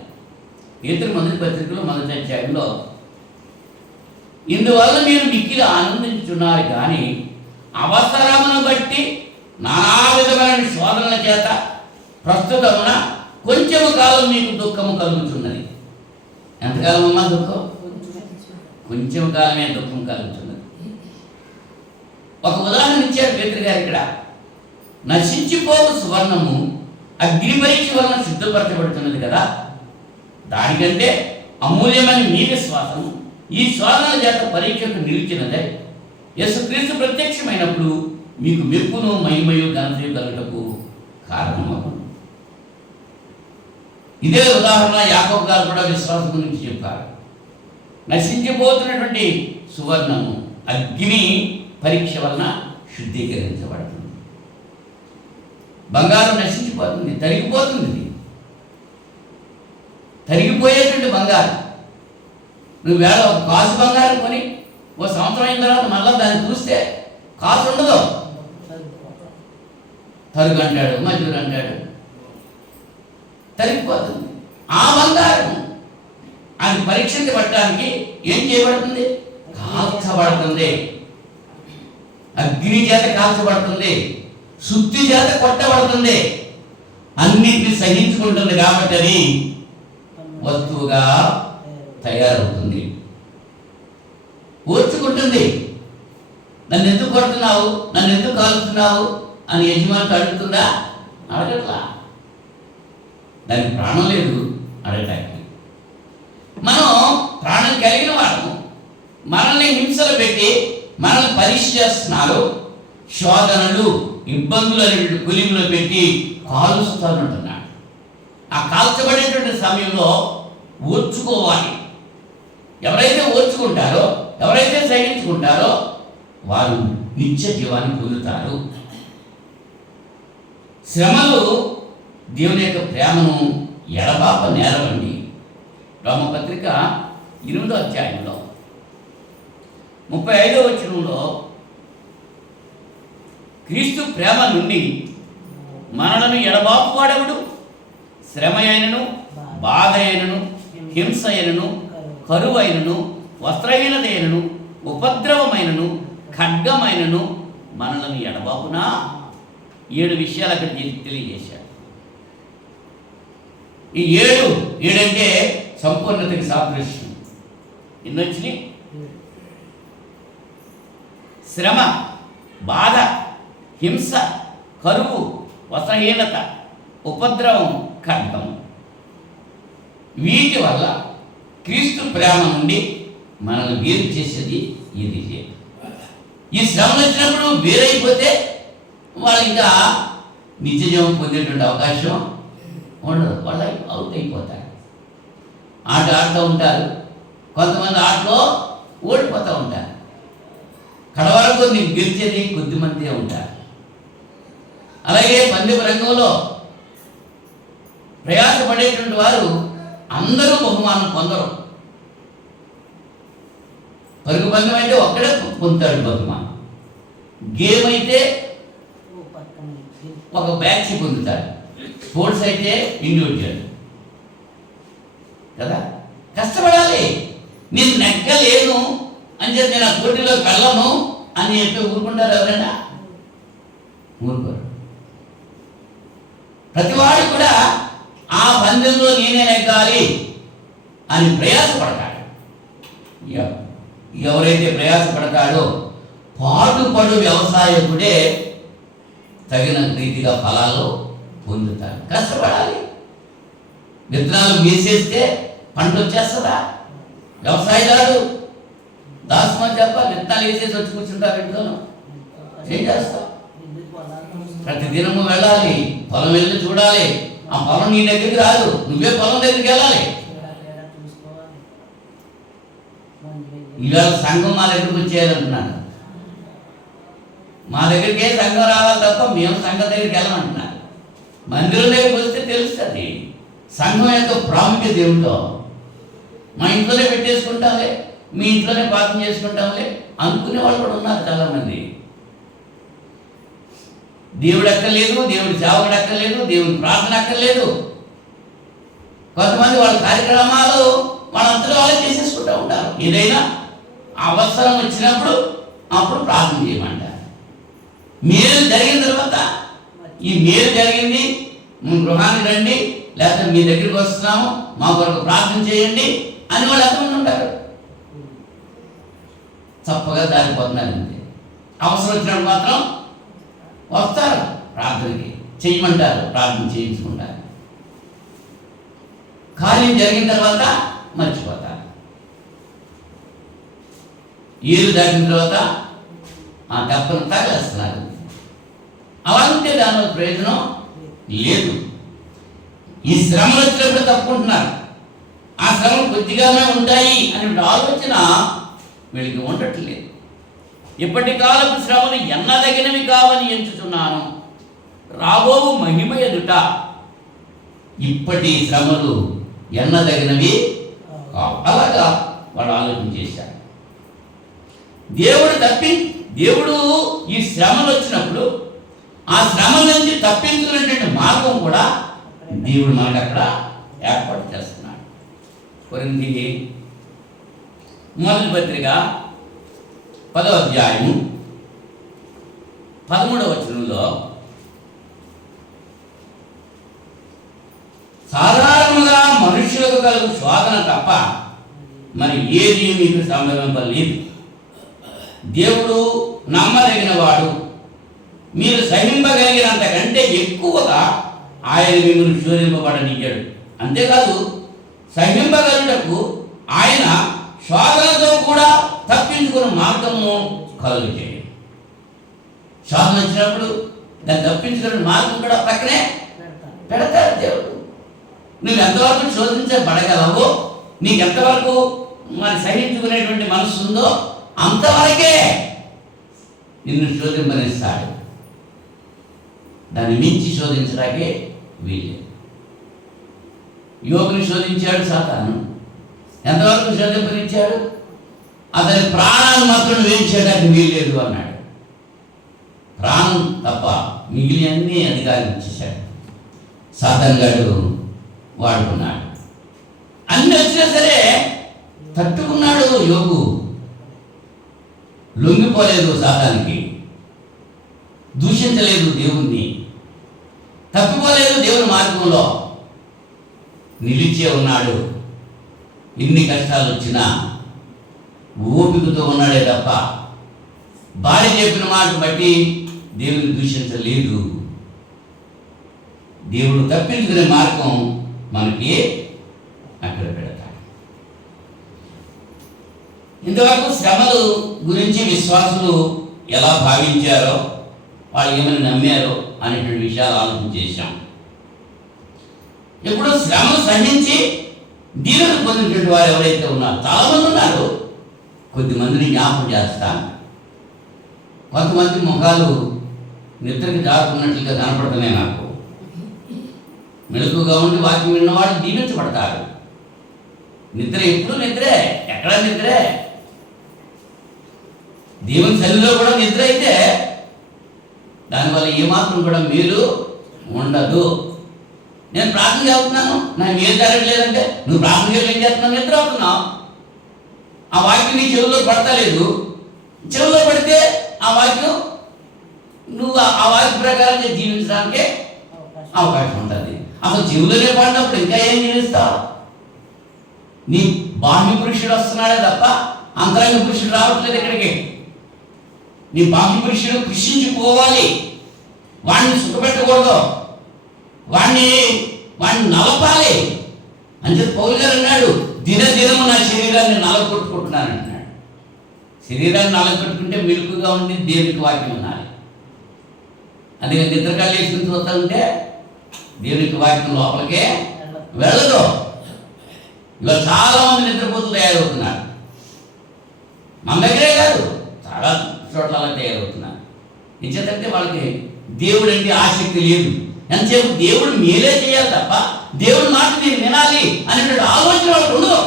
పేతురు మొదటి పత్రికలో 1వ అధ్యాయంలో, ఇందువల్ల మీరు మిక్కిలి ఆనందించున్నారు కానీ అవసరమును బట్టి నానా విధమైన శోధనల చేత ప్రస్తుతమున కొంచెము కాలం మీకు దుఃఖము కలుగుతున్నది. ఎంతకాలం అమ్మా దుఃఖం? కొంచెం కాలమే దుఃఖం కలుగుతున్నది. ఒక ఉదాహరణ ఇచ్చారు పేతురు గారు ఇక్కడ. నశించిపోవు సువర్ణము అగ్ని పరీక్ష వలన శుద్ధపరచబడుతున్నది కదా, దానికంటే అమూల్యమైన మీ విశ్వాసం ఈ శోధనల చేత పరీక్షకు నిలిచినదే యేసుక్రీస్తు ప్రత్యక్షమైనప్పుడు మీకు మెప్పును మహిమయు ఘనతయు కలుగుటకు కారణమవును. ఇదే ఉదాహరణ యాకోబు గారు కూడా విశ్వాసం గురించి చెప్పారు. నశించిపోతున్నటువంటి సువర్ణము అగ్ని పరీక్ష వలన శుద్ధీకరించబడుతుంది. బంగారం నశించిపోతుంది, తరిగిపోతుంది. తరిగిపోయేటువంటి బంగారం, నువ్వు వేళ ఒక కాసు బంగారం కొని ఓ సంవత్సరం అయిన తర్వాత మళ్ళీ దాన్ని చూస్తే కాసు ఉండదు, తరుగు అంటాడు, మజూరు అంటాడు, తరిగిపోతుంది. ఆ బంగారం అది పరీక్షించబడటానికి ఏం చేయబడుతుంది? కాల్చబడుతుంది, అగ్ని చేత కాల్చబడుతుంది, శుద్ధి చేత కొట్టబడుతుంది, అన్నిటిని సహించుకుంటుంది. కాబట్టి అది వస్తువుగా తయారవుతుంది, ఓర్చుకుంటుంది. నన్ను ఎందుకు కొడుతున్నావు, నన్ను ఎందుకు కాలుస్తున్నావు అని యజమాని అడుగుతుందా? అడగట్లా. దానికి ప్రాణం లేదు అడగటానికి. మనం ప్రాణం కలిగిన వాళ్ళము, మనల్ని హింసలు పెట్టి మనల్ని పరీక్ష చేస్తున్నారు, శోధనలు ఇబ్బందులు అనేటువంటి కులింలో పెట్టి కాలుస్తానంటున్నాడు. ఆ కాల్చబడేటువంటి సమయంలో ఓర్చుకోవాలి. ఎవరైతే ఓర్చుకుంటారో, ఎవరైతే సహించుకుంటారో వారు నిత్య జీవాన్ని పొందుతారు. శ్రమలు దేవుని యొక్క ప్రేమను ఎడబాప నేరవండి. రోమపత్రిక 8వ అధ్యాయంలో 35వ వచనంలో క్రీస్తు ప్రేమ నుండి మనలను ఎడబాపు వాడెవడు? శ్రమ అయినను, బాధ అయినను, హింస అయినను, కరువు అయినను, వస్త్రహీనతైనను, ఉపద్రవమైనను, ఖడ్గమైనను మనలను ఎడబాపునా? 7 విషయాలు అక్కడ తెలియజేశాడు. ఈ 7 అంటే సంపూర్ణతకి సాదృశ్యం. ఎన్నొచ్చినాయి? శ్రమ, బాధ, హింస, కరువు, వస్త్రహీనత, ఉపద్రవం, ఖడ్గం. వీటి వల్ల క్రీస్తు ప్రేమ నుండి మనల్ని వేరు చేసేది ఇది. ఈ శ్రమలు వచ్చినప్పుడు వేరైపోతే వాళ్ళు ఇంకా నిత్యజీవం పొందేటువంటి అవకాశం ఉండదు, వాళ్ళు అవుట్ అయిపోతారు. ఆట ఆడుతూ ఉంటారు, కొంతమంది ఆటలో ఓడిపోతూ ఉంటారు. కడవరకు నీకు గెలిచేది కొద్దిమంది ఉంటారు. అలాగే పందెపు రంగంలో ప్రయాసపడేటువంటి వారు అందరూ బహుమానం పొందరు. పరుగు పందెం అయితే ఒక్కడే పొందుతాడు బహుమానం. గేమ్ అయితే ఒక బ్యాచ్ పొందుతాడు. స్పోర్ట్స్ అయితే ఇండివిజువల్ కదా. కష్టపడాలి. నేను నెగ్గలేను అని చెప్పి నేను ఆ పోటీలోకి వెళ్ళను అని చెప్పి ఊరుకుంటారు ఎవరైనా? ఊరుకోరు. ప్రతివాడు కూడా ఆ పందెంలో నేనే నెగ్గాలి అని ప్రయాసపడతాడు. ఎవరైతే ప్రయాసపడతాడో పాటుపడు వ్యవసాయకుడే తగిన రీతిగా ఫలాలు పొందుతాడు. కష్టపడాలి. విత్తనాలు వేసేస్తే పంట వచ్చేస్తుందా? వ్యవసాయదారు దాసమని చెప్పాలి. విత్తనాలు వేసేసి వచ్చి కూర్చుంటారు ఇంట్లోనూ. ఏం చేస్తావు? ప్రతి దినము వెళ్ళాలి, పొలం వెళ్ళి చూడాలి. ఆ పొలం నీ దగ్గరికి రాదు, నువ్వే పొలం దగ్గరికి వెళ్ళాలి. ఇవాళ సంఘం మా దగ్గరికి వచ్చేయాలంటున్నాను. మా దగ్గరికే సంఘం రావాలి తప్ప మేము సంఘం దగ్గరికి వెళ్ళమంటున్నారు. మందిరం దగ్గరికి వస్తే తెలుస్తుంది సంఘం యొక్క ప్రాముఖ్యత ఏమిటో. మా ఇంట్లోనే పెట్టేసుకుంటాంలే, మీ ఇంట్లోనే ప్రార్థన చేసుకుంటాంలే అనుకునే వాళ్ళు కూడా ఉన్నారు చాలామంది. దేవుడు అక్కర్లేదు, దేవుడి సేవకుడు అక్కర్లేదు, దేవుడి ప్రార్థన అక్కర్లేదు. కొంతమంది వాళ్ళ కార్యక్రమాలు వాళ్ళంతలో వాళ్ళే చేసేసుకుంటూ ఉంటారు. ఏదైనా అవసరం వచ్చినప్పుడు అప్పుడు ప్రార్థన చేయమంటారు. మేలు జరిగిన తర్వాత ఈ మేలు జరిగింది, గృహానికి రండి, లేకపోతే మీ దగ్గరికి వస్తున్నాము, మా కొరకు ప్రార్థన చేయండి అని వాళ్ళు ఎంతమంది ఉంటారు? చప్పగా దారిపోతున్నారు. అంతే. అవసరం వచ్చినప్పుడు మాత్రం వస్తారు, ప్రార్థనకి చేయమంటారు, ప్రార్థన చేయించుకుంటారు. కార్యం జరిగిన తర్వాత మర్చిపోతారు. ఏళ్ళు దాటిన తర్వాత ఆ దెబ్బను తగలేస్తున్నారు. అలా ఉంటే దానివల్ల ప్రయోజనం లేదు. ఈ శ్రమలు వచ్చినప్పుడు తప్పుకుంటున్నారు. ఆ శ్రమలు కొద్దిగానే ఉంటాయి అనే ఆలోచన వీళ్ళకి ఉండట్లేదు. ఇప్పటి కాలపు శ్రమలు ఎన్నదగినవి కావని ఎంచుతున్నాను, రాబోవు మహిమ ఎదుట ఇప్పటి శ్రమలు ఎన్నదగినవి కావు. అలాగా వాడు ఆలోచన చేశాడు. దేవుడు ఈ శ్రమలు వచ్చినప్పుడు ఆ శ్రమల నుంచి తప్పించుకునేటువంటి మార్గం కూడా దేవుడు మనకు అక్కడ ఏర్పాటు చేస్తున్నాడు. కొరింథీ మొదటి పత్రిక 10వ అధ్యాయము 13వ వచనంలో, సాధారణంగా మనుషులకు కలుగు శోధన తప్ప మరి ఏది మీకు సంభవింపలేదు. దేవుడు నమ్మదగిన వాడు, మీరు సహింపగలిగినంత కంటే ఎక్కువగా ఆయన మిమ్మల్ని శోధింపబడనియ్యాడు. అంతేకాదు, సహింపగలుగుటకు ఆయన శోధనతో కూడా తప్పించుకున్న మార్గము కలుగు చేయండి. శోధన వచ్చినప్పుడు దాన్ని తప్పించుకునే మార్గం కూడా పక్కనే పెడతాడు దేవుడు. నువ్వు ఎంతవరకు శోధించబడగలవో, నీకు ఎంతవరకు మరి సహించుకునేటువంటి మనసు ఉందో అంతవరకే నిన్ను శోధింపనిస్తాడు. దాన్ని మించి శోధించడానికే వీలు. యోగుని శోధించాడు సాతాను. ఎంతవరకు శోధింపనిచ్చాడు? అతని ప్రాణాన్ని మాత్రం వేయించేయడానికి వీల్లేదు అన్నాడు. ప్రాణం తప్ప మిగిలిన అన్ని అధికారం ఇచ్చేశాడు. సాతాను గారు వాడుకున్నాడు. అన్ని వచ్చినా సరే తట్టుకున్నాడు యోగు. లొంగిపోలేదు సాతానికి, దూషించలేదు దేవుణ్ణి, తప్పిపోలేదు దేవుని మార్గంలో నిలిచే ఉన్నాడు. ఎన్ని కష్టాలు వచ్చినా ఓపికతో ఉన్నాడే తప్ప భార్య చెప్పిన మాట బట్టి దేవుని దూషించలేదు. దేవుడు తప్పించుకునే మార్గం మనకి అక్కడ పెడతాడు. ఇంతవరకు శ్రమలు గురించి విశ్వాసులు ఎలా భావించారో, వాళ్ళు ఏమని నమ్మారో అనేటువంటి విషయాలు ఆలోచన చేశాం. ఇప్పుడు శ్రమలు సహించి దీవెన పొందినటువంటి వారు ఎవరైతే ఉన్నారో చాలామంది ఉన్నారు. కొద్దిమందిని జ్ఞాపకం చేస్తాను. కొంతమంది ముఖాలు నిద్రకి జారుకున్నట్లుగా కనపడుతున్నాయి నాకు. మెలకుగా ఉండి వాక్యం విన్నవాళ్ళు దీవించబడతారు. నిద్ర ఎప్పుడు నిద్రే, ఎక్కడ నిద్రే. దేవుని సన్నిధిలో కూడా నిద్ర అయితే దానివల్ల ఏమాత్రం కూడా మేలు ఉండదు. నేను ప్రార్థన చేస్తున్నాను, నాకు మేలు జరగలేదంటే నువ్వు ప్రార్థన చేసి ఏం చేస్తున్నావు? నిద్ర అవుతున్నావు. ఆ వాక్యం నీ చెవుల్లో పడతలేదు. చెవుల్లో పడితే ఆ వాక్యం నువ్వు ఆ వాక్య ప్రకారంగా జీవించడానికి అవకాశం ఉంటుంది. అసలు చెవులోనే పడినప్పుడు ఇంకా ఏం జీవిస్తావు? నీ బాహ్య పురుషుడు వస్తున్నాడే తప్ప అంతరంగ పురుషుడు రావట్లేదు ఇక్కడికి. నీ బాహ్య పురుషుడు కృషించిపోవాలి. వాడిని సుఖపెట్టకూడదు, వాడిని నలపాలి అని చెప్పి పౌలు గారు అన్నాడు. దినదినము నా శరీరాన్ని నలగొట్టుకుంటున్నాను అంటున్నాడు. శరీరాన్ని నలగొట్టుకుంటే మెలుకుగా ఉండి దేవునికి వాక్యం అనాలి. అందుకే నిద్రకాళ్ళు వేసుకుని చూస్తూ ఉంటే దేవునికి వాక్యం లోపలికే వెళ్ళదు. ఇవాళ చాలా మంది నిద్రపోతూ తయారవుతున్నారు. మన దగ్గరే కాదు, చాలా చోట్ల అలా తయారవుతున్నారు. నిజంటే వాళ్ళకి దేవుడు అంటే ఆసక్తి లేదు. ఎంతసేపు దేవుడు మేలే చేయాలి తప్ప దేవుడి మాట నేను వినాలి అనేటువంటి ఆలోచన వాళ్ళకు ఉండదు.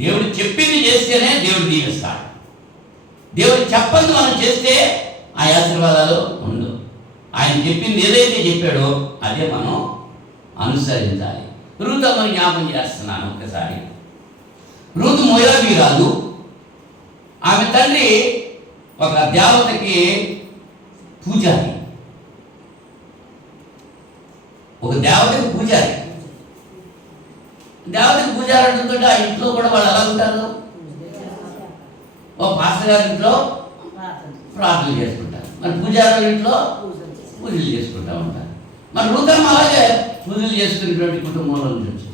దేవుడు చెప్పింది చేస్తేనే దేవుడు దీవిస్తాడు. దేవుడు చెప్పంది మనం చేస్తే ఆ ఆశీర్వాదాలు ఉండవు. ఆయన చెప్పింది ఏదైతే చెప్పాడో అదే మనం అనుసరించాలి. రూతు అమ్మని జ్ఞాపకం చేస్తున్నాను ఒక్కసారి. రూతు మోయాబీరాలు. ఆమె తండ్రి ఒక దేవతకి పూజారి, ఒక దేవతకి పూజారి. దేవతకి పూజారి అంటుంటే ఆ ఇంట్లో కూడా వాళ్ళు ఎలా ఉంటారు? ఓ పాస్టర్ గారి ఇంట్లో ప్రార్థనలు చేసుకుంటారు, మరి పూజారి ఇంట్లో పూజలు చేసుకుంటూ ఉంటారు. మరి రూతమ్మ అలాగే పూజలు చేసుకునేటువంటి కుటుంబంలో నుంచి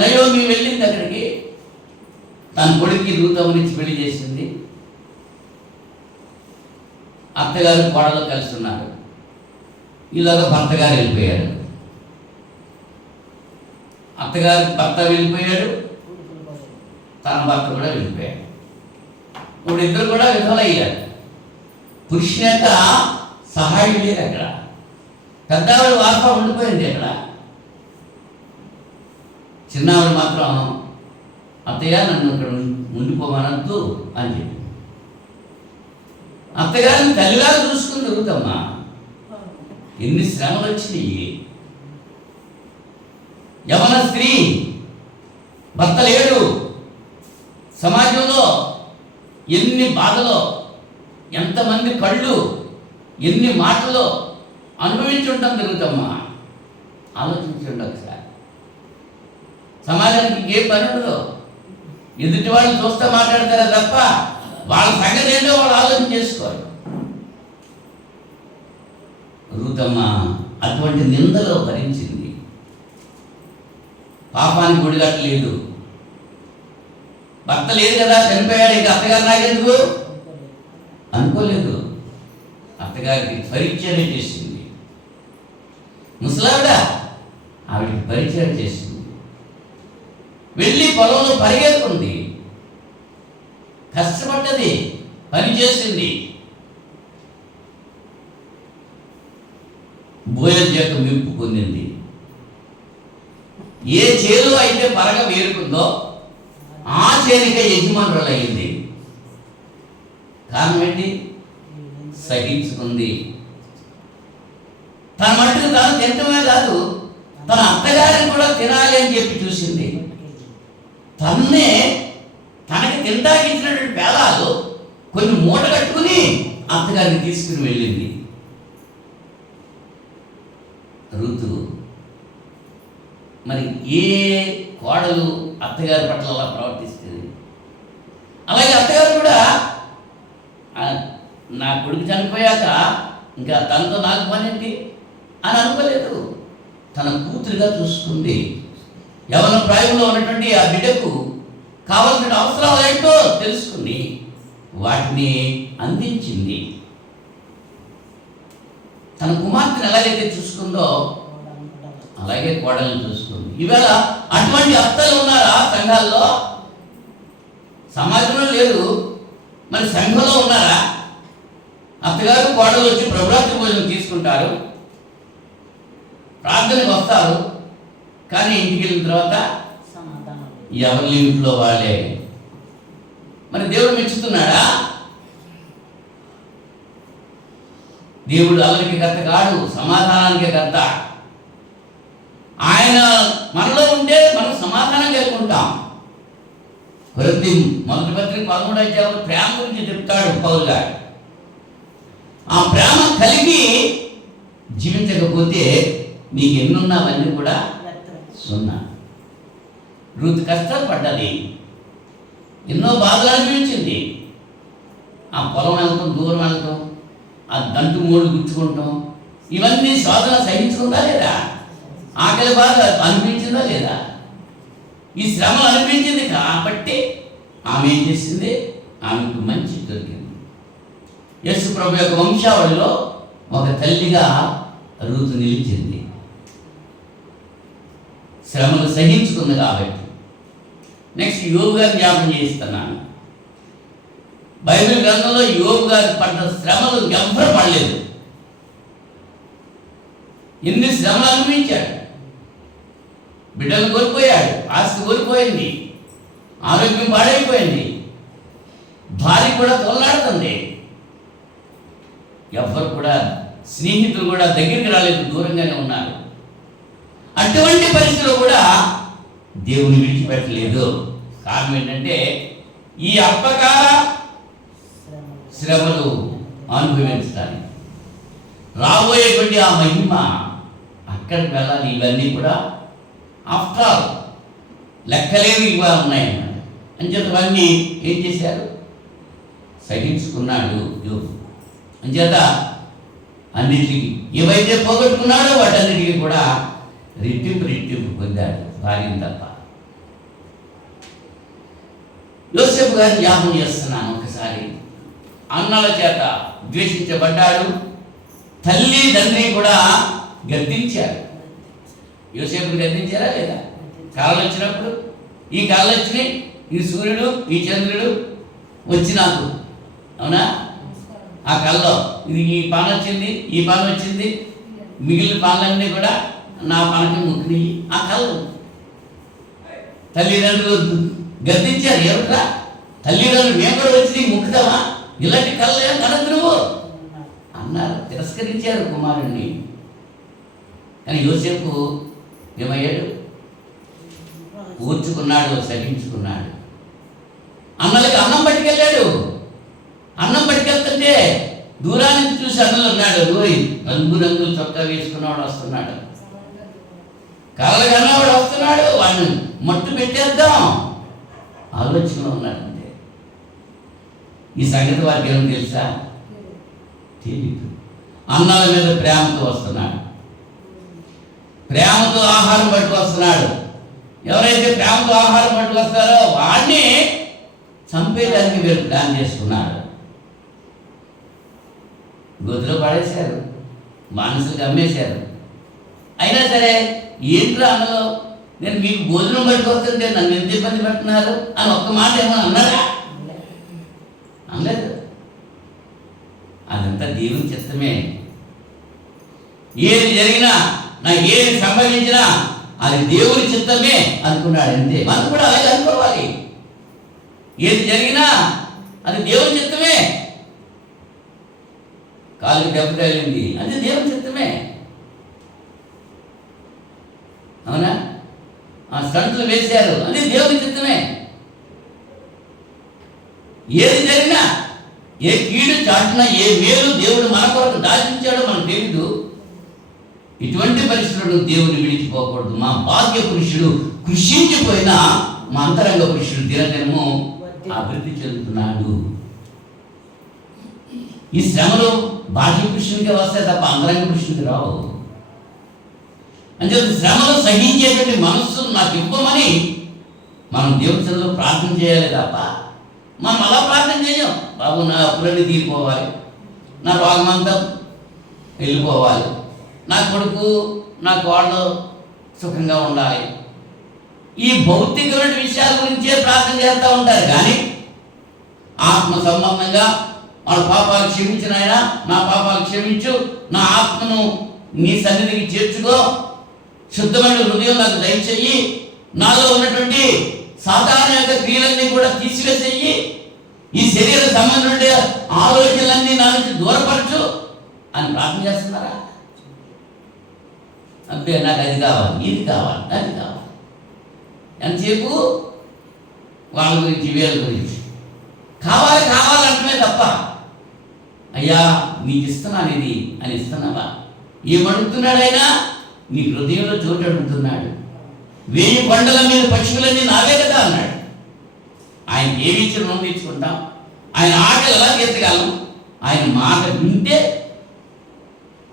నయోమి వెళ్ళింది అక్కడికి. తన కొడుక్కి రూతమ్మనిచ్చి పెళ్లి చేసింది. అత్తగారు కోడలు కలిసి ఉన్నారు. ఇలాగ భర్త గారు వెళ్ళిపోయారు. అత్తగారు భర్త వెళ్ళిపోయాడు, తన భర్త కూడా వెళ్ళిపోయాడు. ఇప్పుడు ఇద్దరు కూడా విఫలయ్యారు. పురుషుని యొక్క సహాయం లేదు అక్కడ. పెద్దవాడు వార్త ఉండిపోయింది అక్కడ. చిన్నవాడు మాత్రం అత్తయ్య నన్ను ఇక్కడ ఉండిపోమనద్దు అని చెప్పి అత్తగారిని తల్లిలాగా చూసుకుని దొరుకుతమ్మా. ఎన్ని శ్రమలు వచ్చినాయి. యవన స్త్రీ, భర్త లేడు, సమాజంలో ఎన్ని బాధలో, ఎంతమంది కళ్ళు, ఎన్ని మాటలు అనుభవించి ఉంటాం జరుగుతమ్మా. ఆలోచించండి ఒకసారి. సమాజానికి ఏ పని ఉండదు, ఎదుటి వాళ్ళు చూస్తే మాట్లాడతారా తప్ప వాళ్ళ సంగతి ఏంటో వాళ్ళు ఆలోచన చేసుకోరు. రూతమ్మ అటువంటి నిందలో భరించింది. పాపానికి గుడిగట్టలేదు. భర్త లేదు కదా, చనిపోయాడు, ఇక అత్తగారు నాకెందుకు అనుకోలేదు. అత్తగారికి పరిచయం చేసింది. ముసలావిడ ఆవిడికి పరిచయం చేసింది. వెళ్ళి పొలంలో పరిగెత్తుకుంది, కష్టపడ్డది, పని చేసింది. బోయలు చేత మెప్పు పొందింది. ఏ చేలు అయితే పరగ వేరుకుందో ఆ చేనిక యజమానురాలు అయింది. కారణం ఏంటి? సహించుకుంది. తన మట్టుకు తాను తినటమే కాదు, తన అత్తగారిని కూడా తినాలి అని చెప్పి చూసింది. తన్నే తనకి తినడానికి ఇచ్చినటువంటి పేలాలు కొన్ని మూట కట్టుకుని అత్తగారిని తీసుకుని వెళ్ళింది. ఋతు మరి ఏ కోడలు అత్తగారి పట్ల అలా ప్రవర్తిస్తుంది? అలాగే అత్తగారు కూడా నా కొడుకు చనిపోయాక ఇంకా తనతో నాకు పనేంటి అని అనుకోలేదు. తన కూతురుగా చూసుకుంది. యవన ప్రాయంలో ఉన్నటువంటి ఆ బిడ్డకు కావాల్సిన అవసరాలు ఏంటో తెలుసుకుని వాటిని అందించింది. తన కుమార్తెను ఎలాగైతే చూసుకుందో అలాగే కోడలను చూసుకుంది. ఈవేళ అటువంటి అత్తలు ఉన్నారా సంఘాల్లో? సమాజంలో లేదు, మరి సంఘంలో ఉన్నారా? అత్తగారు కోడలు వచ్చి ప్రభురాత్రి భోజనం తీసుకుంటారు, ప్రార్థనకు వస్తారు, కానీ ఇంటికి వెళ్ళిన తర్వాత ఎవరి ఇంట్లో వాళ్ళే. మరి దేవుడు మెచ్చుతున్నాడా? దేవుడు అల్లరికి కర్త కాడు, సమాధానానికి కర్త. ఆయన మనలో ఉంటే మనం సమాధానం కలుగుకుంటాం. కొరింథీ మొదటి పత్రిక 13వ అధ్యాయంలో ప్రేమ గురించి చెప్తాడు పౌలు గారు. ఆ ప్రేమ కలిగి జీవించకపోతే నీకు ఎన్నున్నవన్నీ కూడా సున్నా. రూతు కష్టాలు పడ్డది, ఎన్నో బాధలు అనిపించింది. ఆ పొలం వెళ్తాం, దూరం వెళ్తాం, ఆ దంటు మూడు గుచ్చుకుంటాం, ఇవన్నీ శోధన సహించుకుందా లేదా? ఆకలి బాధ అనిపించిందా లేదా? ఈ శ్రమ అనిపించింది కాబట్టి ఆమె ఏం చేసింది? ఆమెకు మంచి దొరికింది. యేసు ప్రభు యొక్క వంశావళిలో ఒక తల్లిగా రూతు నిలిచింది. శ్రమలు సహించుకుంది కాబట్టి. నెక్స్ట్ యోబు గారిని జ్ఞాపకం చేస్తున్నాను. బైబిల్ గ్రంథంలో యోబు గారు పడ్డ శ్రమలు ఎవ్వరు పడలేదు. ఎన్ని శ్రమలు అనుభవించాడు. బిడ్డలు కోల్పోయాడు, ఆస్తి కోల్పోయింది, ఆరోగ్యం పాడైపోయింది, భార్య కూడా తోలాడుతుంది. ఎవ్వరు కూడా, స్నేహితులు కూడా దగ్గరికి రాలేదు, దూరంగానే ఉన్నారు. అటువంటి పరిస్థితుల్లో కూడా దేవుని విడిచిపెట్టలేదు. కారణం ఏంటంటే ఈ అల్పకాల శ్రమలు అనుభవించడానికి రాబోయేటువంటి ఆ మహిమ అక్కడికి వెళ్ళాలి. ఇవన్నీ కూడా ఆఫ్టర్ ఆల్ లెక్కలేవి ఇవ్వ ఉన్నాయన్నమాట. అంచేతవన్నీ ఏం చేశారు? సహించుకున్నాడు యోబు. అంచేత అన్నిటికీ ఏవైతే పోగొట్టుకున్నాడో వాటన్నిటికీ కూడా రెట్టింపు పొందాడు, భార్యను తప్ప. యోసేపు గారిని జ్ఞాపకం చేస్తున్నాను. ఒకసారి అన్నల చేత ద్వేషించబడ్డాడు, తల్లి తండ్రి కూడా గద్దించారు. యోసేపుని గద్దించారా లేదా? కాళ్ళు వచ్చినప్పుడు, ఈ కాళ్ళు వచ్చినాయి, ఈ సూర్యుడు ఈ చంద్రుడు వచ్చి నాకు, అవునా, ఆ కళ్ళలో ఇది ఈ పాన వచ్చింది, ఈ పాన వచ్చింది, మిగిలిన పాలన్నీ కూడా నా పనకి ముక్కినాయి. ఆ కళ్ళు తల్లిదండ్రులు గద్దించారు. ఎవరురా తల్లిదండ్రులు, మేము కూడా వచ్చి నీకు ముక్కుతావా, ఇలాంటి కళ్ళు ఏం కనద్దు నువ్వు అన్నారు. తిరస్కరించారు కుమారుణ్ణి. కానీ యోసేపు ఏమయ్యాడు? ఊర్చుకున్నాడు, సహించుకున్నాడు. అన్నలకి అన్నం పట్టుకెళ్ళాడు. అన్నం పట్టుకెళ్తుంటే దూరానికి చూసి అన్నలు ఉన్నాడు, రంగులు చొక్కా వేసుకున్నవాడు వస్తున్నాడు, కళ్ళ కన్నవాడు వస్తున్నాడు, వాడిని మట్టు పెట్టేద్దాం ఆలోచనలో ఉన్నాడు. అంతే. ఈ సంగతి వారికి ఏమో తెలుసా? తెలియదు. అన్నాల మీద ప్రేమతో వస్తున్నాడు, ప్రేమతో ఆహారం పట్టుకు వస్తున్నాడు. ఎవరైతే ప్రేమతో ఆహారం పట్టుకు వస్తారో వాడిని చంపేయడానికి వీళ్ళు ప్లాన్ చేసుకున్నారు. గొద్దులో పడేశారు, బానిసలకు అమ్మేశారు. అయినా సరే ఏంట్రా అన్నలో నేను మీకు భోజనం పట్టుకొస్తుంటే నన్ను ఎంత ఇబ్బంది పెడుతున్నారు అని ఒక్క మాట ఏమో అన్నారా? అనలేదు. అదంతా దేవుని చిత్తమే. ఏది జరిగినా, నాకు ఏది సంభవించినా అది దేవుని చిత్తమే అనుకున్నాడు. అంతే. మనం కూడా అలాగే అనుకోవాలి. ఏది జరిగినా అది దేవుని చిత్తమే. కాలుకి దెబ్బ తగిలింది, అది దేవుని చిత్తమే. అవునా? ఆ స్టంట్లు వేశారు, అది దేవుని చిత్తమే. ఏది జరిగినా, ఏ కీడు చాటున ఏ మేలు దేవుడు మన కొరకు దాచించాడో మనకు తెలీదు. ఇటువంటి పరిస్థితులను దేవుని విడిచిపోకూడదు. మా బాహ్య పురుషుడు కృషించిపోయినా మా అంతరంగ పురుషుడు దినదినము అభివృద్ధి చెందుతున్నాడు. ఈ శ్రమలు బాహ్య పురుషునికే వస్తాయి తప్ప అంతరంగ పురుషునికి రావు. అంటే శ్రమలు సహించేటువంటి మనస్సు నాకు ఇవ్వమని మనం దేవుని సన్నిధిలో ప్రార్థన చేయాలి తప్ప మనం అలా ప్రార్థన చేయం. బాబు నా అప్పులన్నీ తీరిపోవాలి, నా రోగమంతా వెళ్ళిపోవాలి, నా కొడుకు నా కోడలు సుఖంగా ఉండాలి, ఈ భౌతికమైన విషయాల గురించే ప్రార్థన చేస్తూ ఉంటారు. కానీ ఆత్మ సంబంధంగా వాళ్ళ పాపాలు క్షమించిన ఆయన, నా పాపాలు క్షమించు, నా ఆత్మను నీ సన్నిధికి చేర్చుకో, శుద్ధమైన హృదయం నాకు దయచేయి, నాలో ఉన్నటువంటి సాధారణ యొక్క క్రియలన్నీ కూడా తీసివేసేయి, ఈ శరీర సంబంధం ఉండే ఆలోచనలన్నీ నా నుంచి దూరపరచు అని ప్రార్థన చేస్తున్నారా? అంతే. నాకు అది కావాలి, ఇది కావాలి, అది కావాలి. ఎంతసేపు వాళ్ళ గురించి వీళ్ళ గురించి కావాలి కావాలంటమే తప్ప అయ్యా నీకు ఇస్తున్నాను ఇది అని ఇస్తున్నావా? ఏమడుగుతున్నాడు ఆయన? నీ హృదయంలో చోటు అడుగుతున్నాడు. 1000 కొండల మీద పక్షులన్నీ నావే కదా అన్నాడు. ఆయన ఏమి ఇచ్చిన రుణం తీర్చుకుంటాం? ఆయన ఆటలు ఎలా తీర్చగలం? ఆయన మాట వింటే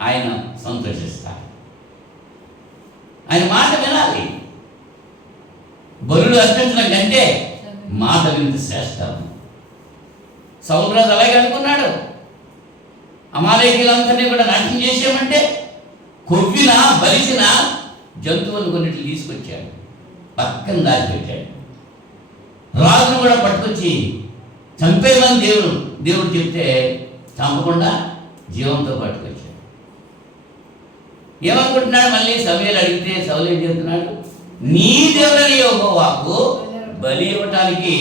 ఆయన సంతోషిస్తాడు. ఆయన మాట వినాలి. బలులు అర్పించడం కంటే మాట వింత శ్రేష్టం. సౌలు రాజు అలాగే అనుకున్నాడు. అమాలేకీయులందరినీ కూడా నాట్యం చేసామంటే కొవ్విన బలిసిన జంతువులను కొన్నిటిని తీసుకొచ్చాడు, పక్కన దాచిపెట్టాడు. రాజును కూడా పట్టుకొచ్చి చంపేమని దేవుడు చెప్తే చంపకుండా జీవంతో పట్టుకొచ్చాడు. ఏమనుకుంటున్నాడు? మళ్ళీ సమూయేలు అడిగితే సౌలు ఏం చెప్తున్నాడు? నీ దేవుడని యెహోవాకు బలి ఇవ్వటానికి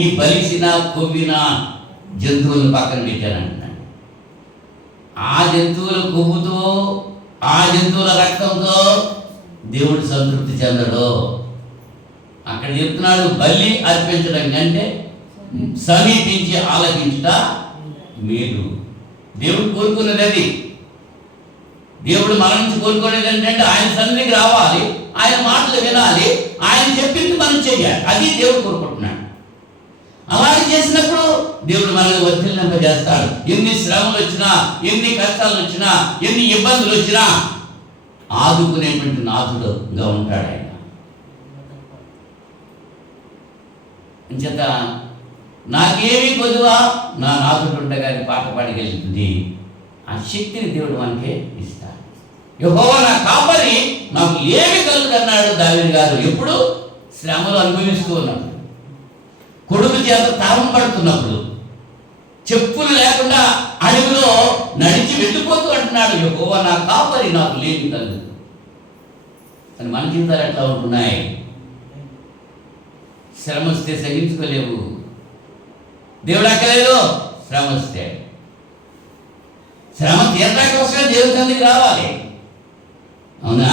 ఈ బలిసిన కొవ్విన జంతువులను పక్కన పెట్టానంటున్నాడు. ఆ జంతువుల కొవ్వుతో, ఆ జంతువుల రక్తంతో దేవుడు సంతృప్తి చెందడు. అక్కడ చెప్తున్నాడు బలి అర్పించడం కంటే సమీపించి ఆలకించుట మేలు. దేవుడు కోరుకున్నది అది. దేవుడు మన నుంచి కోరుకునేది ఏంటంటే ఆయన సన్నిధికి రావాలి, ఆయన మాటలు వినాలి, ఆయన చెప్పింది మనం చేయాలి. అది దేవుడు కోరుకుంటున్నాడు. అలాగే చేసినప్పుడు దేవుడు మనల్ని వర్ధిల్లింపజేస్తాడు. ఎన్ని శ్రమలు వచ్చినా, ఎన్ని కష్టాలు వచ్చినా, ఎన్ని ఇబ్బందులు వచ్చినా ఆదుకునేటువంటి నాథుడుగా ఉంటాడు ఆయన. అంచేత నాకేమీ కొద్దువా నా నాథుడు ఉండగా పాట పాడగలుగుతుంది. ఆ శక్తిని దేవుడు మనకే ఇస్తాడు. యెహోవా నా కాపరి, నాకు ఏమి కలుగన్నాడు దావీదు గారు. ఎప్పుడు శ్రమలు అనుభవిస్తూ ఉన్నప్పుడు, కొడుకు చేత తాపం పడుతున్నప్పుడు, చెప్పులు లేకుండా అడవిలో నడిచి వెళ్ళిపోతూ అంటున్నాడు యెహోవా నా కాపరి, నాకు లేమి కలుగు. అని మన జీవితాలు ఎట్లా ఉంటున్నాయి? శ్రమ వస్తే సహించుకోలేవు. దేవుడు అక్కలేదు శ్రమ వస్తే. శ్రమ తీరడానికి కోసమే దేవుడి సన్నిధికి రావాలి. అవునా?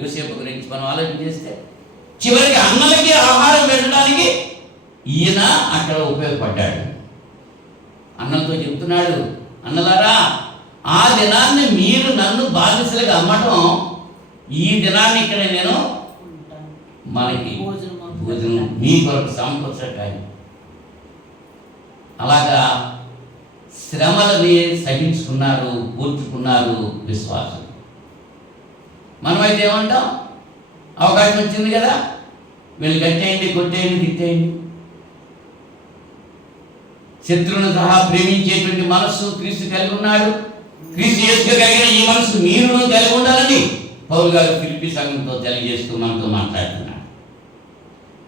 యోసేపు గురించి మనం ఆలోచన చేస్తే చివరికి అన్నలకి ఆహారం పెట్టడానికి ఈయన అక్కడ ఉపయోగపడ్డాడు. అన్నలతో చెప్తున్నాడు, అన్నలారా, ఆ దినాన్ని మీరు నన్ను బానిసలుగా అమ్మటం, ఈ దినాన్ని ఇక్కడ నేను మనకి భోజనం మీ కొరకు సమకూర్చకాయ. అలాగా శ్రమలని సహించుకున్నారు, కూర్చుకున్నారు విశ్వాసం. మనమైతే ఏమంటాం? అవకాశం వచ్చింది కదా, వీళ్ళు కట్టేయండి, కొట్టేయండి, తిట్టేయండి. శత్రువును సహా ప్రేమించేటువంటి మనస్సు క్రీస్తు కలిగి ఉన్నాడు. క్రీస్తు యేసుకు కలిగిన ఈ మనస్సు మీరు కలిగి ఉండాలని పౌలు గారు ఫిలిప్పీ సంఘంతో తెలియజేస్తూ మనతో మాట్లాడుతున్నాడు.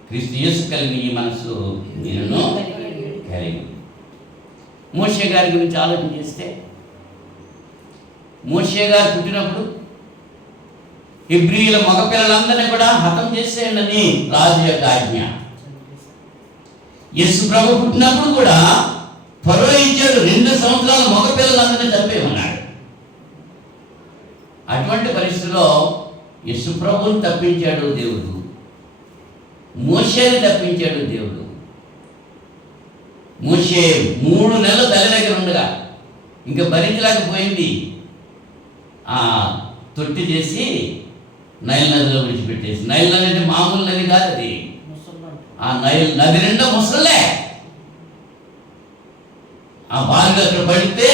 క్రీస్తు యేసు కలిగిన ఈ మనస్సు మీరును కలిగి. మోషే గారి గురించి ఆలోచన చేస్తే, మోషే గారు పుట్టినప్పుడు హెబ్రీయుల మగపిల్లలందరినీ కూడా హతం చేసేయండి రాజు యొక్క ఆజ్ఞ. యేసు ప్రభు పుట్టినప్పుడు కూడా ఫరో ఇచ్చాడు, 2 సంవత్సరాల మగపిల్లలందరినీ చంపేయమన్నాడు. అటువంటి పరిస్థితిలో యేసు ప్రభువుని తప్పించాడు దేవుడు, మోషేని తప్పించాడు దేవుడు. మోషే 3 నెలలు తల్లి దగ్గర ఉండగా ఇంకా భరించలేకపోయింది. ఆ తొట్టి చేసి నైల్ నదిలో విడిచిపెట్టేసి. నైల్ నది అంటే మామూలు నది కాదు, అది ఆ నైల్ నది నిండా ముసలే. ఆ బాగా అక్కడ పడితే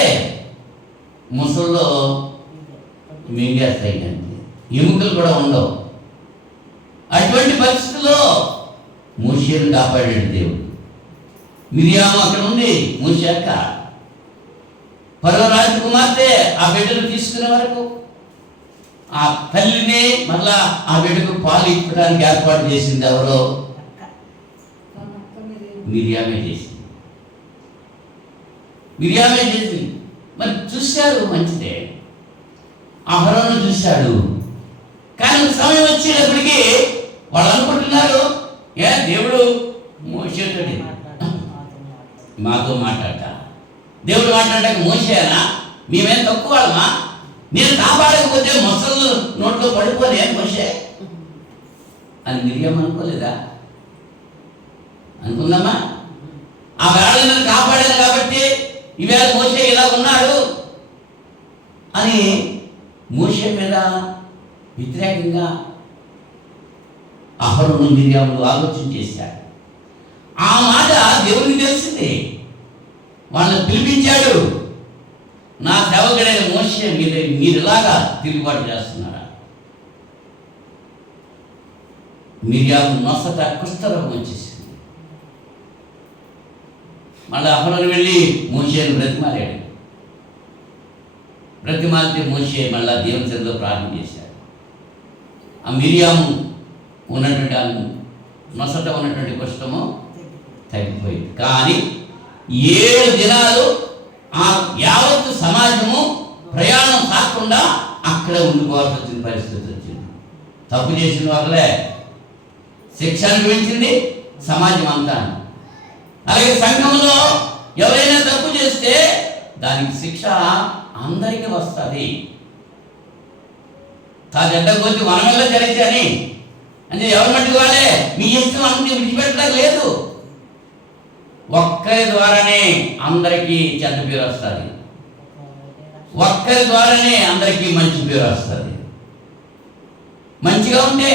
ముసల్లో మింగేస్తాయి, అంతే, ఎముకలు కూడా ఉండవు. అటువంటి పరిస్థితుల్లో మోషేను కాపాడాడు దేవుడు. మిరియాము అక్కడ ఉంది, మోషే అక్క. ఫరో రాజకుమార్తె ఆ బిడ్డను తీసుకునే వరకు ఆ తల్లిని మళ్ళా ఆ బిడ్డకు పాలు ఇప్పడానికి ఏర్పాటు చేసింది ఎవరో? మిరియామే చేసింది. మిరియామే చేసింది. మరి చూశారు, మంచిదే, అహరోను చూశాడు. కానీ సమయం వచ్చేటప్పటికి వాళ్ళు అనుకుంటున్నారు, దేవుడు మోషేతోటి మాతో మాట్లాడతా. దేవుడు మాట్లాడటానికి మోషేనా? మేమేం తక్కువ వాళ్ళమా? నేను కాపాడకపోతే మొసళ్ళు నోట్లో పడిపోలే మోషే అని మిరియాం అనుకోలేదా? అనుకుందామా? ఆ వేళ నేను కాపాడాను కాబట్టి ఈవేళ మోషే ఇలా ఉన్నాడు అని మోషే మీద వ్యతిరేకంగా అహరోను మిరియాములు ఆలోచన చేశారు. ఆ మాట దేవునికి తెలిసింది. వాళ్ళని పిలిపించాడు, నా సేవకుడైన మోషే మీరు ఇలాగా తిరుగుబాటు చేస్తున్నారా? మిరియాము నొసట కుష్ఠరోగం వచ్చేసింది. మళ్ళీ అహరోను వెళ్ళి మోషేను బ్రతిమాలాడు. బ్రతిమాలితే మోషే మళ్ళా దేవుని సన్నిధిలో ప్రార్థన చేశాడు. ఆ మిరియాము ఉన్నటువంటి నొసట ఉన్నటువంటి కుష్ఠము తగ్గిపోయింది. కానీ 7 దినాలు ఆ యావత్తు సమాజము ప్రయాణం కాకుండా అక్కడే ఉండిపోవాల్సి వచ్చిన పరిస్థితి వచ్చింది. తప్పు చేసిన వాళ్ళే శిక్ష అనుభవించింది సమాజం అంతా. అలాగే సంఘంలో ఎవరైనా తప్పు చేస్తే దానికి శిక్ష అందరికీ వస్తుంది. కాదంటే మనమల్ల జరిగితే అని అంటే ఎవరి మట్టుకు వాళ్ళే మీ ఇష్టం అన్ని విడిచిపెట్టడం లేదు. ఒక్కరి ద్వారానే అందరికీ చెడ్డ పేరు వస్తుంది, ఒక్కరి ద్వారానే అందరికీ మంచి పేరు వస్తుంది. మంచిగా ఉంటే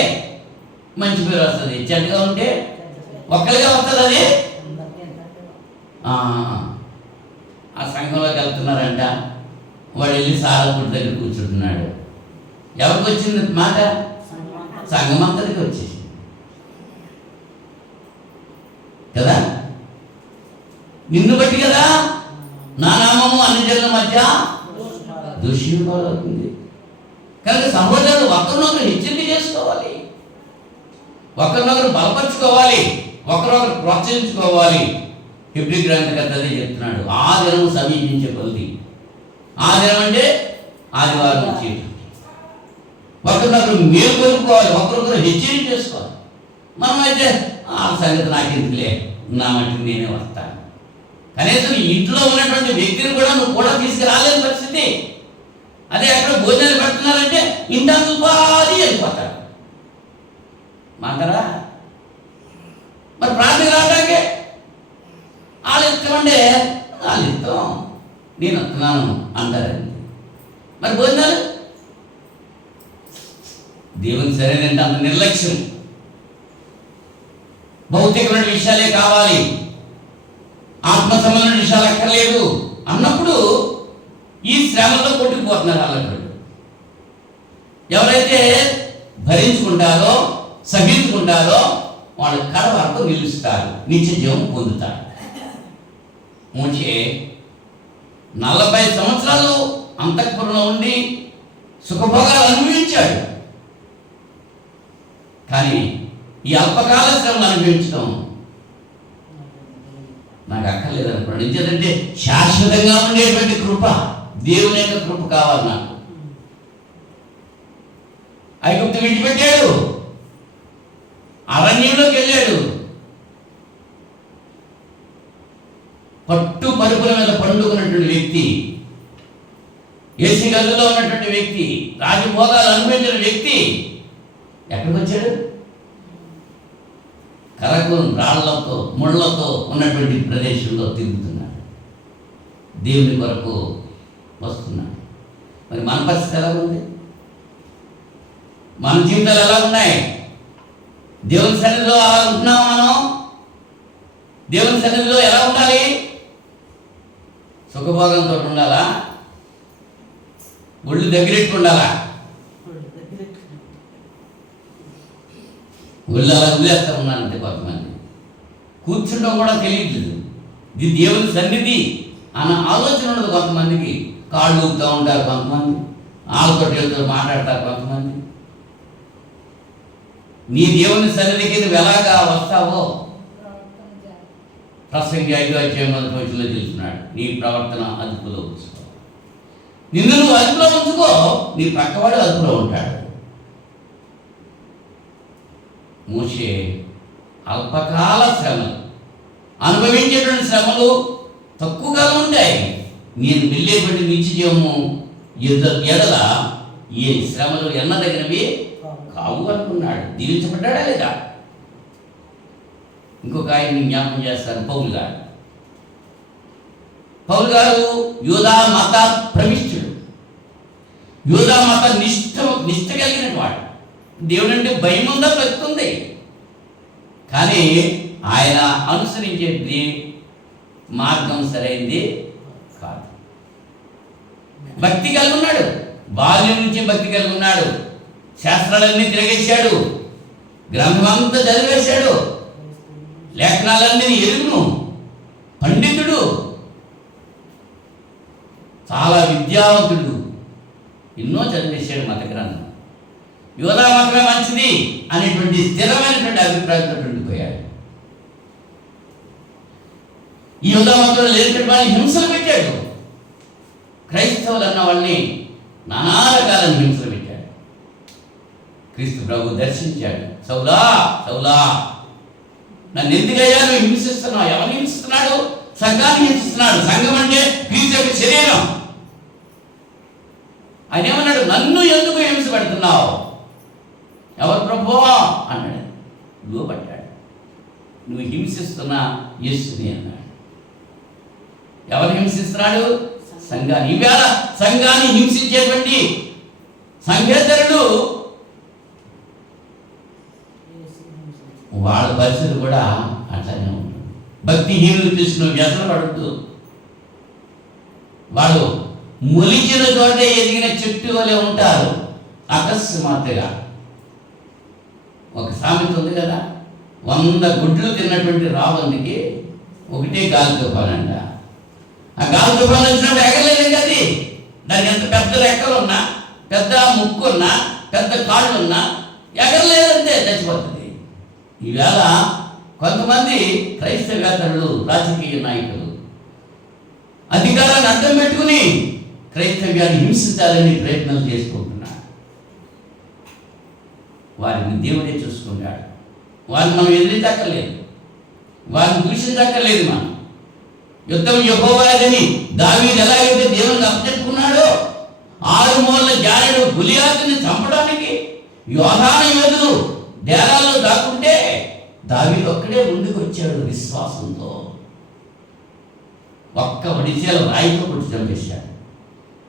మంచి పేరు వస్తుంది, చెడ్డగా ఉంటే ఒక్కరిగా వస్తుంది. అది ఆ సంఘంలోకి వెళ్తున్నారంట, వాడు వెళ్ళి సారపుడి దగ్గర కూర్చుంటున్నాడు. ఎవరికి వచ్చింది మాట? సంఘం అంతటికి వచ్చేసి కదా, నిన్ను బట్టి కదా నా నామము అన్ని జనుల మధ్య దూషింపబడుతుంది. కనుక సహోదరులు ఒకరినొకరు హెచ్చరిక చేసుకోవాలి, ఒకరినొకరు బలపరుచుకోవాలి, ఒకరొకరు ప్రోత్సహించుకోవాలి. హెబ్రీ గ్రంథకర్త అదే చెప్తున్నాడు. ఆ దినం సమీపించే కొద్ది, ఆ దినం అంటే ఆదివారం వచ్చేది, ఒకరినొకరు మేలు కొనుక్కోవాలి, ఒకరొకరు హెచ్చరిక చేసుకోవాలి. మనమైతే ఆ సంగతి నాకు ఎందుకులే, నా మట్టికి నేనే వస్తాను. కనీసం ఇంట్లో ఉన్నటువంటి వ్యక్తిని కూడా నువ్వు కూడా తీసుకురాలేని పరిస్థితి. అదే ఎక్కడ భోజనాలు పెడుతున్నారంటే ఇంటందుకు పాది వెళ్ళిపోతారు. మాటరా మరి ప్రార్థన రావడానికి వాళ్ళు ఇస్తామంటే వాళ్ళు ఇస్తాం, నేను వస్తున్నాను అంటారండి. మరి భోజనాలు దేవుని సరేనంటే అంత నిర్లక్ష్యం. భౌతికమైన విషయాలే కావాలి, ఆత్మ సంబంధమైన విషయాలు అక్కర్లేదు అన్నప్పుడు ఈ శ్రమలో కొట్టుకుపోతున్నారు వాళ్ళకు. ఎవరైతే భరించుకుంటారో సహించుకుంటారో వాళ్ళు కడ వరకు నిలుస్తారు, నిత్య జీవం పొందుతారు. మోషే 40 సంవత్సరాలు అంతఃపురంలో ఉండి సుఖభోగాలు అనుభవించాడు. కానీ ఈ అల్పకాల శ్రమను అనుభవించడం నాకు అక్కర్లేదు అనుకోండి. ఎందుకంటే శాశ్వతంగా ఉండేటువంటి కృప, దేవుని యొక్క కృప కావాలి నాకు. ఐగుప్తు విడిచిపెట్టాడు, అరణ్యంలోకి వెళ్ళాడు, పట్టు పరుపుల మీద పండుకున్నటువంటి వ్యక్తి, ఏసీ గదిలో ఉన్నటువంటి వ్యక్తి, రాజభోగాలు అనుభవించిన వ్యక్తి ఎక్కడికి వచ్చాడు? కరకు రాళ్లతో ముళ్ళతో ఉన్నటువంటి ప్రదేశంలో తిరుగుతున్నాడు, దేవుని కొరకు వస్తున్నాడు. మరి మన పరిస్థితి ఎలా ఉంది? మన జీవితాలు ఎలా ఉన్నాయి? దేవుని సన్నిధిలో అలా ఉంటున్నాం మనం? దేవుని సన్నిధిలో ఎలా ఉండాలి? సుఖభోగంతో ఉండాలా? ఒళ్ళు దగ్గరెట్టు ఉండాలా? ఒళ్ళు అలా వదిలేస్తా ఉన్నానంటే కొంతమంది కూర్చుంటాం కూడా తెలియట్లేదు. ఇది దేవుని సన్నిధి అన్న ఆలోచన ఉండదు కొంతమందికి. కాళ్ళు ఊపుతూ ఉంటారు కొంతమంది, ఆళ్ళతోటి మాట్లాడతారు కొంతమంది. నీ దేవుని సన్నిధికి నువ్వు ఎలాగా వస్తావో ప్రసంగి 5:1 తెలుస్తున్నాడు. నీ ప్రవర్తన అదుపులో ఉంచుకో. నిన్ను నువ్వు అదుపులో ఉంచుకో, నీ పక్కవాడు అదుపులో ఉంటాడు. మోషే అల్పకాల శ్రమలు అనుభవించేటువంటి శ్రమలు తక్కువ కాలం ఉంటాయి. నేను వెళ్ళేటువంటి నిత్య జీవము ఎడల ఈ శ్రమలు ఎన్నదగినవి కావు అనుకున్నాడు. దీవించబడ్డాడా లేదా? ఇంకొక ఆయన్ని జ్ఞాపకం చేస్తారు, పౌలు గారు. పౌలు గారు యూదా మత ప్రవిష్టుడు, యూదా మత నిష్ఠ కలిగిన వాడు. దేవుడు అంటే భయం ఉందా? భక్తుంది. కానీ ఆయన అనుసరించేది మార్గం సరైంది కాదు. భక్తి కలిగి ఉన్నాడు, బాల్యం నుంచి భక్తి కలిగి ఉన్నాడు, శాస్త్రాలన్నీ తిరగేశాడు, గ్రంథమంతా చదివేశాడు, లేఖనాలన్నీ ఎరుగును, పండితుడు, చాలా విద్యావంతుడు, ఎన్నో చదివేశాడు మత గ్రంథం. యోధా మాత్రమే మంచిది అనేటువంటి స్థిరమైనటువంటి అభిప్రాయంతో ఉండిపోయాడు. ఈ యోధా మాత్రం లేనటువంటి వాళ్ళని హింసలు పెట్టాడు. క్రైస్తవులు అన్న వాళ్ళని నానా రకాలను హింసలు పెట్టాడు. క్రీస్తు ప్రభు దర్శించాడు. సౌలా సౌలా, నన్ను ఎందుకయ్యా నువ్వు హింసిస్తున్నావు? ఎవరిని హింసిస్తున్నాడు? సంఘాన్ని హింసిస్తున్నాడు. సంఘం అంటే క్రీస్తు యొక్క శరీరం. ఆయన ఏమన్నాడు? నన్ను ఎందుకు హింస పెడుతున్నావు? ఎవరు ప్రభువా అన్నాడు. లోబడ్డాడు. నువ్వు హింసిస్తున్నా యేసుని అన్నాడు. ఎవరు హింసిస్తున్నాడు? సంఘాన్ని. ఈవేళ సంఘాన్ని హింసించేటువంటి సంఘేతరులు వాళ్ళ పరిస్థితి కూడా అట్లానే ఉంటుంది. భక్తిహీనులు చూసిన వ్యసన పడుతూ వాళ్ళు మొలిచిన చోటే ఎదిగిన చెట్టు వలె ఉంటారు. అకస్మాత్తుగా ఒక సామెత ఉంది కదా, 100 గుడ్లు తిన్నటువంటి రావణునికి ఒకటే గాలి తుఫానంట. ఆ గాలి తుఫాను వచ్చినప్పుడు ఎగరలేదు కదా. దానికి ఎంత పెద్ద రెక్కలున్నా, పెద్ద ముక్కున్నా, పెద్ద కాళ్ళున్నా ఎగరలేదంటే చచ్చిపోతుంది. ఈవేళ కొంతమంది క్రైస్తవేతరులు, రాజకీయ నాయకులు అధికారాన్ని అడ్డం పెట్టుకుని క్రైస్తవ్యాన్ని హింసించాలని ప్రయత్నాలు చేసుకుంటున్నారు. వారిని దేవుడే చూసుకుంటాడు. వారిని మనం ఎదిరించక్కర్లేదు, వారిని దూషించక్కర్లేదు. మనం యుద్ధం యెహోవాదని దావీదు ఎలాగైతే దేవునికి అప్పచెప్పుకున్నాడో, 6 మూలల జానుడు గొలియాతుని చంపడానికి యోధాన యోధులు డేరాల్లో దాక్కుంటే దావీదు ఒక్కడే ముందుకు వచ్చాడు విశ్వాసంతో. ఒక్క వడిచేల రాయితో కొట్టి చంపేశాడు.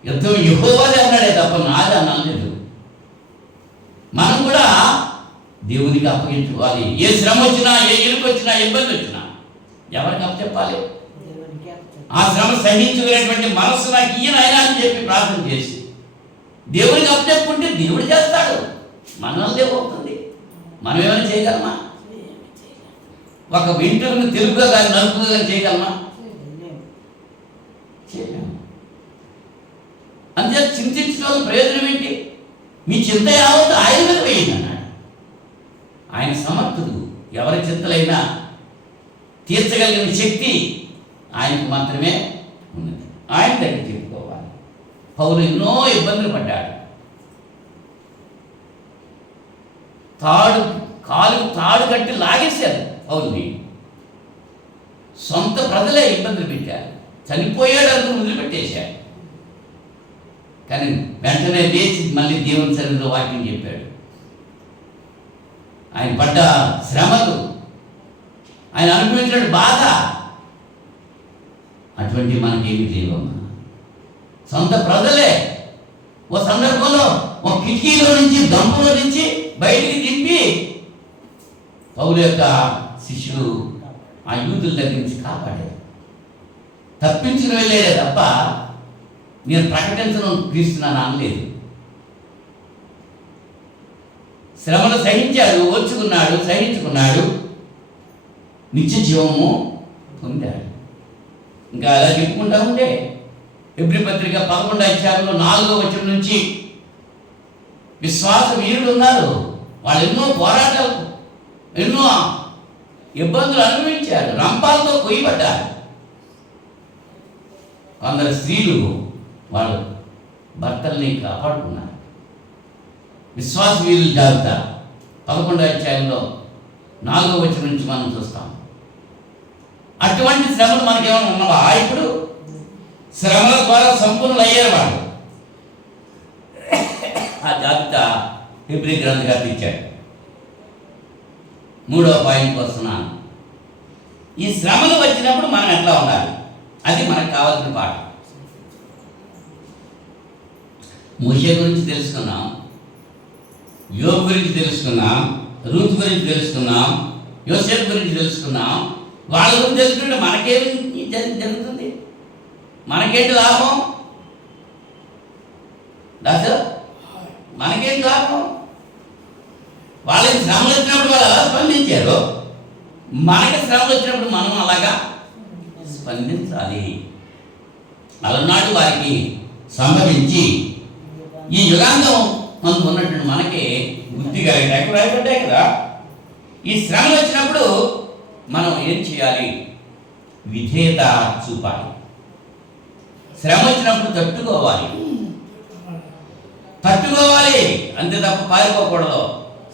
యుద్ధం యెహోవాదే అన్నాడే తప్ప నాది అనలేదు. మనం కూడా దేవునికి అప్పగించుకోవాలి. ఏ శ్రమ వచ్చినా, ఏ ఇరుకు వచ్చినా, ఇబ్బంది వచ్చినా ఎవరికి అప్పచెప్పాలి? ఆ శ్రమ సహించుకునేటువంటి మనస్సు నాకు ఈయన ఆయన అని చెప్పి ప్రార్థన చేసి దేవునికి అప్పచెప్పుకుంటే దేవుడు చేస్తాడు. మనల్దే అవుతుంది. మనం ఏమైనా చేయగలమా? ఒక వెంట్రుకను తెలుగుగా కానీ నలుపుగా కానీ చేయగలమా? చేయలేము. అంతే చింతించడం ప్రయోజనం ఏంటి? మీ చింత యావత్తు ఆయన మీద వేయండి అన్నాడు. ఆయన సమర్థుడు. ఎవరి చింతలైనా తీర్చగలిగిన శక్తి ఆయనకు మాత్రమే ఉన్నది. ఆయన దగ్గర చెప్పుకోవాలి. పౌలు ఎన్నో ఇబ్బందులు పడ్డాడు. తాడు కట్టి లాగేశారు పౌలుని. సొంత ప్రజలే ఇబ్బందులు పెట్టారు. చనిపోయాడు అనుకుని వదిలిపెట్టేశాడు. కానీ వెంటనే లేచి మళ్ళీ దేవుని సన్నిధిలో వాక్యం చెప్పాడు. ఆయన పడ్డ శ్రమలు, ఆయన అనుభవించిన బాధ, అటువంటి మనకేమి లేవమ్మా. సొంత ప్రజలే ఓ సందర్భంలో ఒక కిటికీలో నుంచి, దంపులో నుంచి బయటికి దింపి పౌలు యొక్క శిష్యులు ఆ యూదుల దగ్గర నుంచి కాపాడారు. తప్పించుకుని వెళ్ళేదే తప్ప నేను ప్రకటించడం క్రీస్తున్నాను అనలేదు. శ్రమను సహించాడు, ఓర్చుకున్నాడు, సహించుకున్నాడు, నిత్య జీవము పొందాడు. ఇంకా అలా చెప్పుకుంటా ఉంటే హెబ్రీ పత్రిక 11వ అధ్యాయంలో 4వ వచనం నుంచి విశ్వాస వీరులు ఉన్నారు. వాళ్ళు ఎన్నో పోరాటాలు, ఎన్నో ఇబ్బందులు అనుభవించారు. రంపాలతో కొయ్యబడ్డారు. కొందరు స్త్రీలు వాళ్ళు భర్తల్ని కాపాడుకున్నారు. విశ్వాస వీరుల జాబితా 11వ అధ్యాయంలో 4వ వచనం నుంచి మనం చూస్తాం. అటువంటి శ్రమలు మనకేమైనా ఉన్నవా? ఇప్పుడు శ్రమల ద్వారా సంపూర్ణులు అయ్యారు వాళ్ళు. ఆ జాబితా హెబ్రీ గ్రంథకర్త ఇచ్చాడు. 3వ పాయింట్కి వస్తున్నాను. ఈ శ్రమలు వచ్చినప్పుడు మనం ఎట్లా ఉండాలి? అది మనకు కావాల్సిన పాఠం. మోషే గురించి తెలుసుకున్నాం, యోబు గురించి తెలుసుకున్నాం, రూత్ గురించి తెలుసుకున్నాం, యోసేపు గురించి తెలుసుకున్నాం. వాళ్ళ గురించి తెలుసుకుంటే మనకేమి జరుగుతుంది? మనకేంటి లాభం? దాసు మనకేంటి లాభం? వాళ్ళకి శ్రమలు వచ్చినప్పుడు వాళ్ళు అలా స్పందించారు. మనకి శ్రమలు వచ్చినప్పుడు మనం అలాగా స్పందించాలి. అలనాడు వారికి సంభవించి ఈ యుగాంతం మనకు ఉన్నట్టు మనకి బుద్ధి కలిగినాయి కదా. ఈ శ్రమలు వచ్చినప్పుడు మనం ఏం చేయాలి? విధేయత చూపాలి. శ్రమ వచ్చినప్పుడు తట్టుకోవాలి అంతే తప్ప పారిపోకూడదు.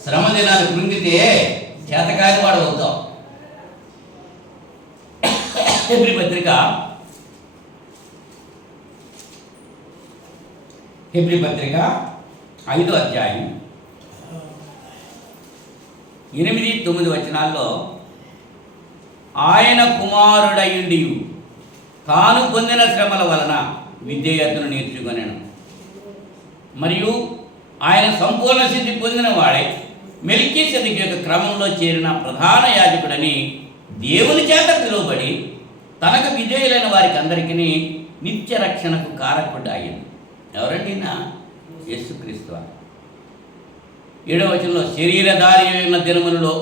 శ్రమ దినాలు కృంగితే చేతకాని వాడు అవుతాం. హెబ్రీ పత్రిక 5వ అధ్యాయం 8-9 వచనాల్లో ఆయన కుమారుడయుండి తాను పొందిన శ్రమల వలన విధేయతను నేర్చుకొనెను, మరియు ఆయన సంపూర్ణ సిద్ధి పొందిన వాడే మెల్కీసెదెకు యొక్క క్రమంలో చేరిన ప్రధాన యాజకుడని దేవుని చేత పిలువబడి తనకు విధేయులైన వారికి అందరికీ నిత్య రక్షణకు కారకుడాయను. ఎవరండి? యేసుక్రీస్తు. 7వ వచనంలో శరీరధారి అయిన దినములలో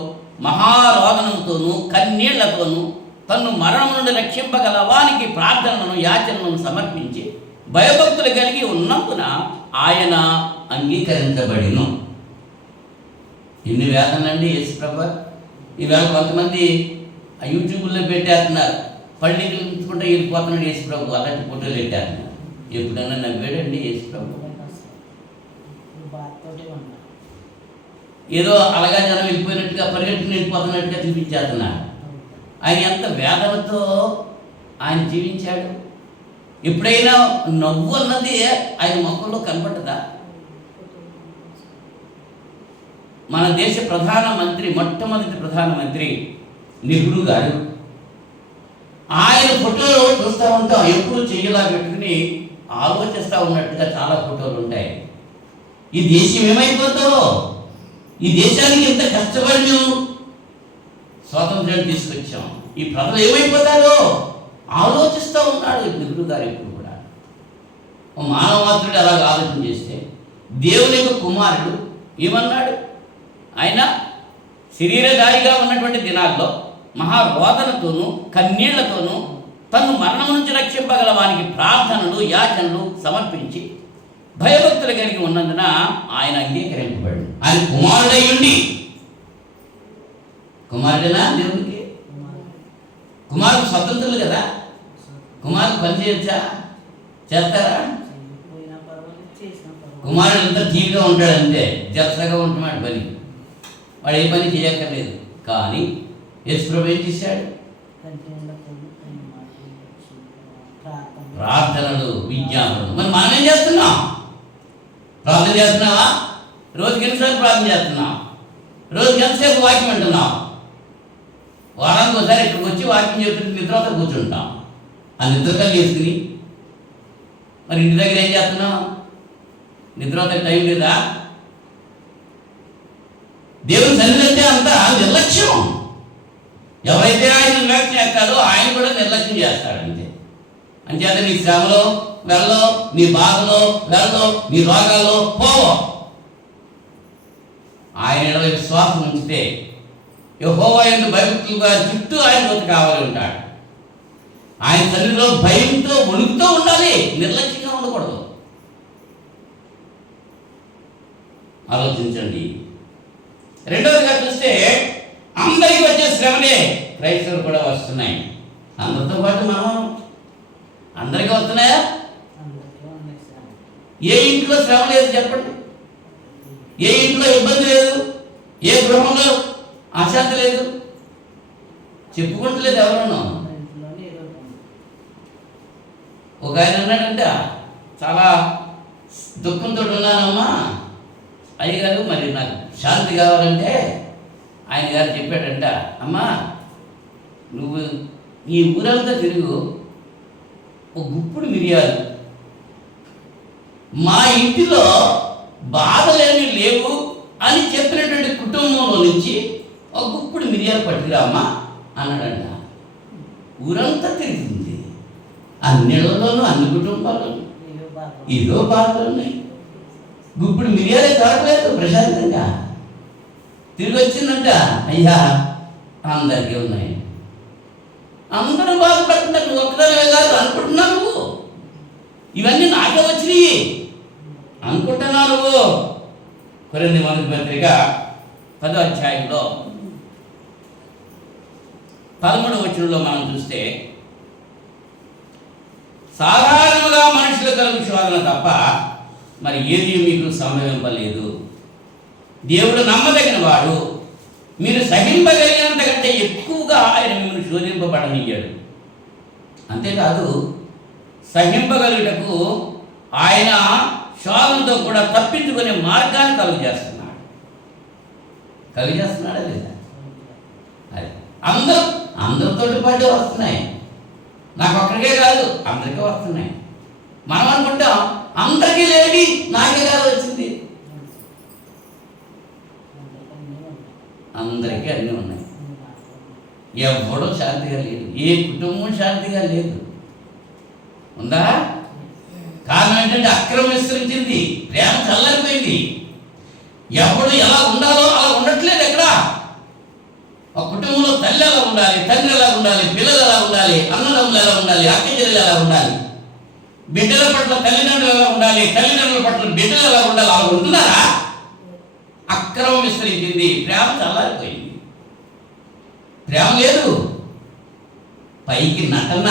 మహారోదనంతోనూ కన్నీళ్లతోనూ తన్ను మరణం నుండి రక్షింపగల వానికి ప్రార్థనలను యాచనలను సమర్పించి భయభక్తులు కలిగి ఉన్నందున ఆయన అంగీకరించబడిను. ఎన్ని వేదనండి యేసు ప్రభు. ఈవేళ కొంతమంది యూట్యూబ్లో పెట్టేస్తున్నారు, పళ్ళికి ఉంచుకుంటే వెళ్ళిపోతున్నాడు యేసు ప్రభు, అలాంటి ఫోటోలు పెట్టేస్తున్నారు. ఎప్పుడన్నా నవ్వాడండి యేసు ప్రభు? ఏదో అలాగా జనం వెళ్ళిపోయినట్టుగా పరిగెట్టుకుని వెళ్ళిపోతున్నట్టుగా చూపించేస్తున్నారు. ఆయన ఎంత వేదనతో ఆయన జీవించాడు. ఎప్పుడైనా నవ్వు అన్నది ఆయన మొక్కల్లో కనపడ్డదా? మన దేశ ప్రధానమంత్రి, మొట్టమొదటి ప్రధానమంత్రి నెహ్రూ గారు, ఆయన ఫోటోలు చూస్తూ ఉంటాం. ఎప్పుడు చెయ్యలా పెట్టుకుని ఆలోచిస్తూ ఉన్నట్టుగా చాలా ఫోటోలు ఉంటాయి. ఈ దేశం ఏమైపోతావో, ఈ దేశానికి ఎంత కష్టపడి మేము స్వాతంత్ర్యాన్ని తీసుకొచ్చాం, ఈ ప్రజలు ఏమైపోతారో ఆలోచిస్తూ ఉన్నాడు నెహ్రూ గారు ఎప్పుడు కూడా. మానవమాత్రుడు అలాగ ఆలోచన చేస్తే దేవుని యొక్క కుమారుడు ఏమన్నాడు? ఆయన శరీరధారిగా ఉన్నటువంటి దినాల్లో మహారోదనతోనూ కన్నీళ్లతోనూ తను మరణం నుంచి రక్షింపగల వానికి ప్రార్థనలు యాచనలు సమర్పించి భయభక్తులు కలిగి ఉన్నందున ఆయన అంగీకరింపబడి, ఆయన కుమారుడై ఉండి, కుమారుడేనా దేవునికి? కుమారుడు స్వతంత్రులు కదా, కుమారుడు పని చేయొచ్చా? చేస్తారా? కుమారుడు అంతా టీవీగా ఉంటాడంతే, జలసగా ఉంటున్నాడు పని, వాడు ఏ పని చేయక్కర్లేదు. కానీ యేసుప్రభు ఏం చేశాడు? ప్రార్థనలు, విజ్ఞాపనలు. మరి మనం ఏం చేస్తున్నాం? ప్రార్థన చేస్తున్నావా? రోజుకి ఎన్నిసార్లు ప్రార్థన చేస్తున్నాం? రోజుకి ఎంతసేపు వాక్యం అంటున్నాం? వారానికి ఒకసారి ఇక్కడికి వచ్చి వాక్యం చెప్తుంటే నిద్రతో కూర్చుంటాం. ఆ నిద్రకలు వేసుకుని మరి ఇంటి దగ్గర ఏం చేస్తున్నాం? నిద్రతో టైం లేదా? దేవుని సన్నిధి అంతా నిర్లక్ష్యం. ఎవరైతే ఆయన నిర్లక్ష్యం చేస్తాడో ఆయన కూడా నిర్లక్ష్యం చేస్తాడు అంతే. అంచేత నీ శ్రమలో వెళ్ళో, నీ బాధలో వెళ్ళో, నీ రోగాల్లో పోవో. ఆయన విశ్వాసం ఉంచితే యెహోవా యందు భయభక్తులుగా చుట్టూ ఆయన తోటి కావాలి ఉంటాడు. ఆయన సన్నిధిలో భయంతో వణుకుతూ ఉండాలి, నిర్లక్ష్యంగా ఉండకూడదు. ఆలోచించండి. రెండవదిగా చూస్తే అందరికీ వచ్చే శ్రమలే క్రైస్తవులు కూడా వస్తున్నాయి. అందరితో పాటు మనం అందరికీ వస్తున్నాయా? ఏ ఇంట్లో శ్రమ లేదు చెప్పండి? ఏ ఇంట్లో ఇబ్బంది లేదు? ఏ గృహంలో అశాంతి లేదు? చెప్పుకుంటలేదు ఎవరన్నా. ఒక ఆయన అన్నాడంట, చాలా దుఃఖంతో ఉన్నానమ్మా అయ్యగారు, మరి నాకు శాంతి కావాలంటే ఆయన గారు చెప్పాడంట, అమ్మా నువ్వు ఈ ఊరంతా తిరుగు, ఒక గుప్పుడు మిరియాలు, మా ఇంటిలో బాధలేమి లేవు అని చెప్పినటువంటి కుటుంబంలో నుంచి ఒక గుప్పుడు మిరియాలు పట్టుకురామ్మా అన్నాడంట. ఊరంతా తిరిగింది, అన్నిళ్ళలోనూ అన్ని కుటుంబాల్లోనూ ఏదో బాధలు ఉన్నాయి. గుప్పుడు మిరియాలే దొరకలేదు ప్రశాంతంగా. తిరిగి వచ్చిందంట, అయ్యా అందరికీ ఉన్నాయి, అందరూ బాధపడుతున్నారు, నువ్వు ఒక్కదానివే కాదు అనుకుంటున్నావు, నువ్వు ఇవన్నీ నాకే వచ్చినాయి అనుకుంటున్నావు నువ్వు. కొరింథీ మొదటి పత్రిక 10వ అధ్యాయంలో 13వ వచనంలో మనం చూస్తే, సాధారణంగా మనుషులు కలుగు శోధన తప్ప మరి ఏది మీకు సంభవింపలేదు. దేవుడు నమ్మదగిన వాడు, మీరు సహింపగలిగినంత కంటే ఎక్కువగా ఆయన మిమ్మల్ని శోధింపబడనియ్యాడు. అంతేకాదు, సహింపగలుగుటకు ఆయన శోధనతో కూడా తప్పించుకునే మార్గాన్ని కలుగజేస్తున్నాడు. కలుగజేస్తున్నాడా లేదా? అది అందరితో పాటు వస్తున్నాయి, నాకు ఒక్కడికే కాదు అందరికీ వస్తున్నాయి. మనం అనుకుంటాం అందరికీ లేని నాకే కాదు వచ్చింది. అందరికీ అన్నీ ఉన్నాయి. ఎవడో శాంతిగా లేదు, ఏ కుటుంబం శాంతిగా లేదు. ఉందా? కారణం ఏంటంటే అక్రమం విస్తరించింది, ప్రేమ చల్లారిపోయింది. ఎవడు ఎలా ఉండాలో అలా ఉండట్లేదు. ఎక్కడ ఒక కుటుంబంలో తల్లి ఎలా ఉండాలి, తండ్రి ఎలా ఉండాలి, పిల్లలు ఎలా ఉండాలి, అన్నదమ్ములు ఎలా ఉండాలి, అక్కచెల్లెలు ఎలా ఉండాలి, బిడ్డల పట్ల తల్లిదండ్రులు ఎలా ఉండాలి, తల్లిదండ్రుల పట్ల బిడ్డలు ఎలా ఉండాలి, అలా ఉంటున్నారా? అక్రమం విస్తరించింది, ప్రేమ చల్లారిపోయింది. ప్రేమ లేదు, పైకి నటన.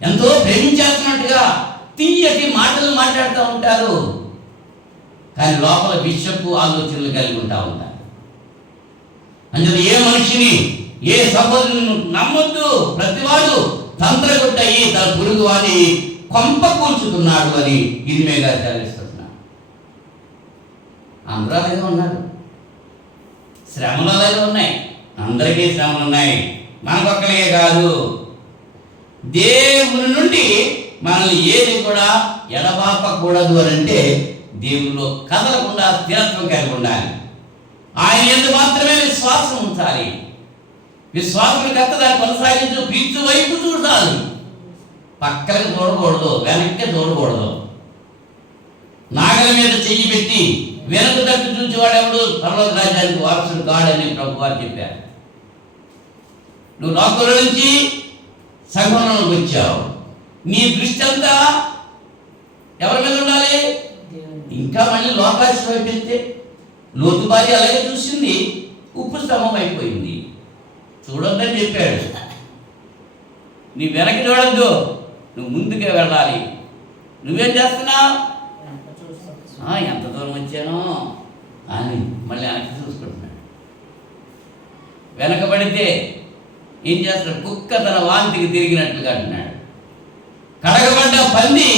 ఎంతో ప్రేమించేస్తున్నట్టుగా తీయటి మాటలు మాట్లాడుతూ ఉంటారు. కానీ లోపల విషపు ఆలోచనలు కలిగి ఉంటారు. అందులో ఏ మనిషిని, ఏ సహోదరుని నమ్మొద్దు. ప్రతివాడు తంత్రగుట్టయి తన పురుగు వాడి కొంప కూల్చుతున్నాడు అని ఇరిమేగా చదివిస్తున్నాడు. అందరూ అలాగే ఉన్నారు. శ్రమలు అలాగే ఉన్నాయి. అందరికీ శ్రమలు ఉన్నాయి, మనకొక్కరికే కాదు. దేవుని నుండి మనల్ని ఏది కూడా ఎడబాపకూడదు అని అంటే దేవుల్లో కదలకుండా స్థిరత్వం కలిగి ఉండాలి. ఆయన యందు మాత్రమే విశ్వాసం ఉంచాలి. విశ్వాసం కథ దాన్ని కొనసాగించు, పీచు వైపు చూడాలి. పక్కలకు చూడకూడదు, వెనక్కి చూడకూడదు. నాగల మీద చెయ్యి పెట్టి వెనక తట్టు చూసేవాడెవడు పర్వత రాజ్యానికి వారసుడు కాడని ప్రభు వారు చెప్పారు. నువ్వు లోకంలో నుంచి సంఘంలోకి వచ్చావు, నీ దృష్టి అంతా ఎవరి మీద ఉండాలి? ఇంకా మళ్ళీ లోకాశ వైపు వెళ్తే లోతు భార్య అలాగే చూసింది, ఉప్పు స్తంభం అయిపోయింది. చూడొద్దని చెప్పాడు. నీ వెనక్కి చూడద్దు, నువ్వు ముందుకే వెళ్ళాలి. నువ్వేం చేస్తున్నావు? ఎంత దూరం వచ్చానో అని మళ్ళీ వెనక్కి చూసుకుంటున్నాడు. వెనకబడితే ఏం చేస్తాడు? కుక్క తన వాంతికి తిరిగినట్లుగా అంటున్నాడు. కడగబడ్డ పంది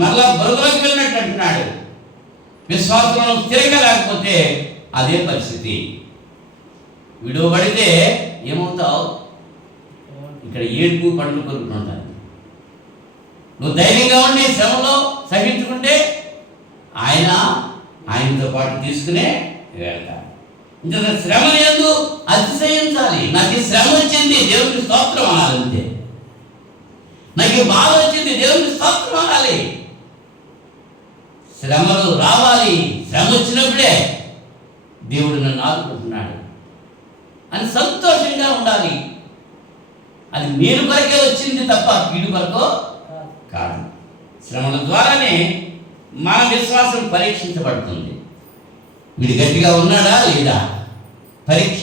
మరలా బరువులోకి వెళ్ళినట్టు అంటున్నాడు. విశ్వాసంలో స్థిరంగా లేకపోతే అదే పరిస్థితి. విడువబడితే ఏమవుతావు? ఇక్కడ ఏడుపు పండ్లు కొరుకుంటారు. నువ్వు ధైర్యంగా ఉండి శ్రమలో సహించుకుంటే ఆయనతో పాటు తీసుకునే వెళ్తాడు. ఇంకా శ్రమ లేదు, అతిశయించాలి. నాకు ఈ శ్రమ వచ్చింది, దేవునికి స్తోత్రం అనాలి. అంతే. నాకు ఈ బాధ వచ్చింది, దేవునికి స్తోత్రం అనాలి. శ్రమలు రావాలి. శ్రమ వచ్చినప్పుడే దేవుడు నన్ను ఆదుకుంటున్నాడు అని సంతోషంగా ఉండాలి. అది మేలు కొరకే వచ్చింది తప్ప కీడు కొరకు కాదు. శ్రమల ద్వారానే మన విశ్వాసం పరీక్షించబడుతుంది. వీడు గట్టిగా ఉన్నాడా లేదా? పరీక్ష.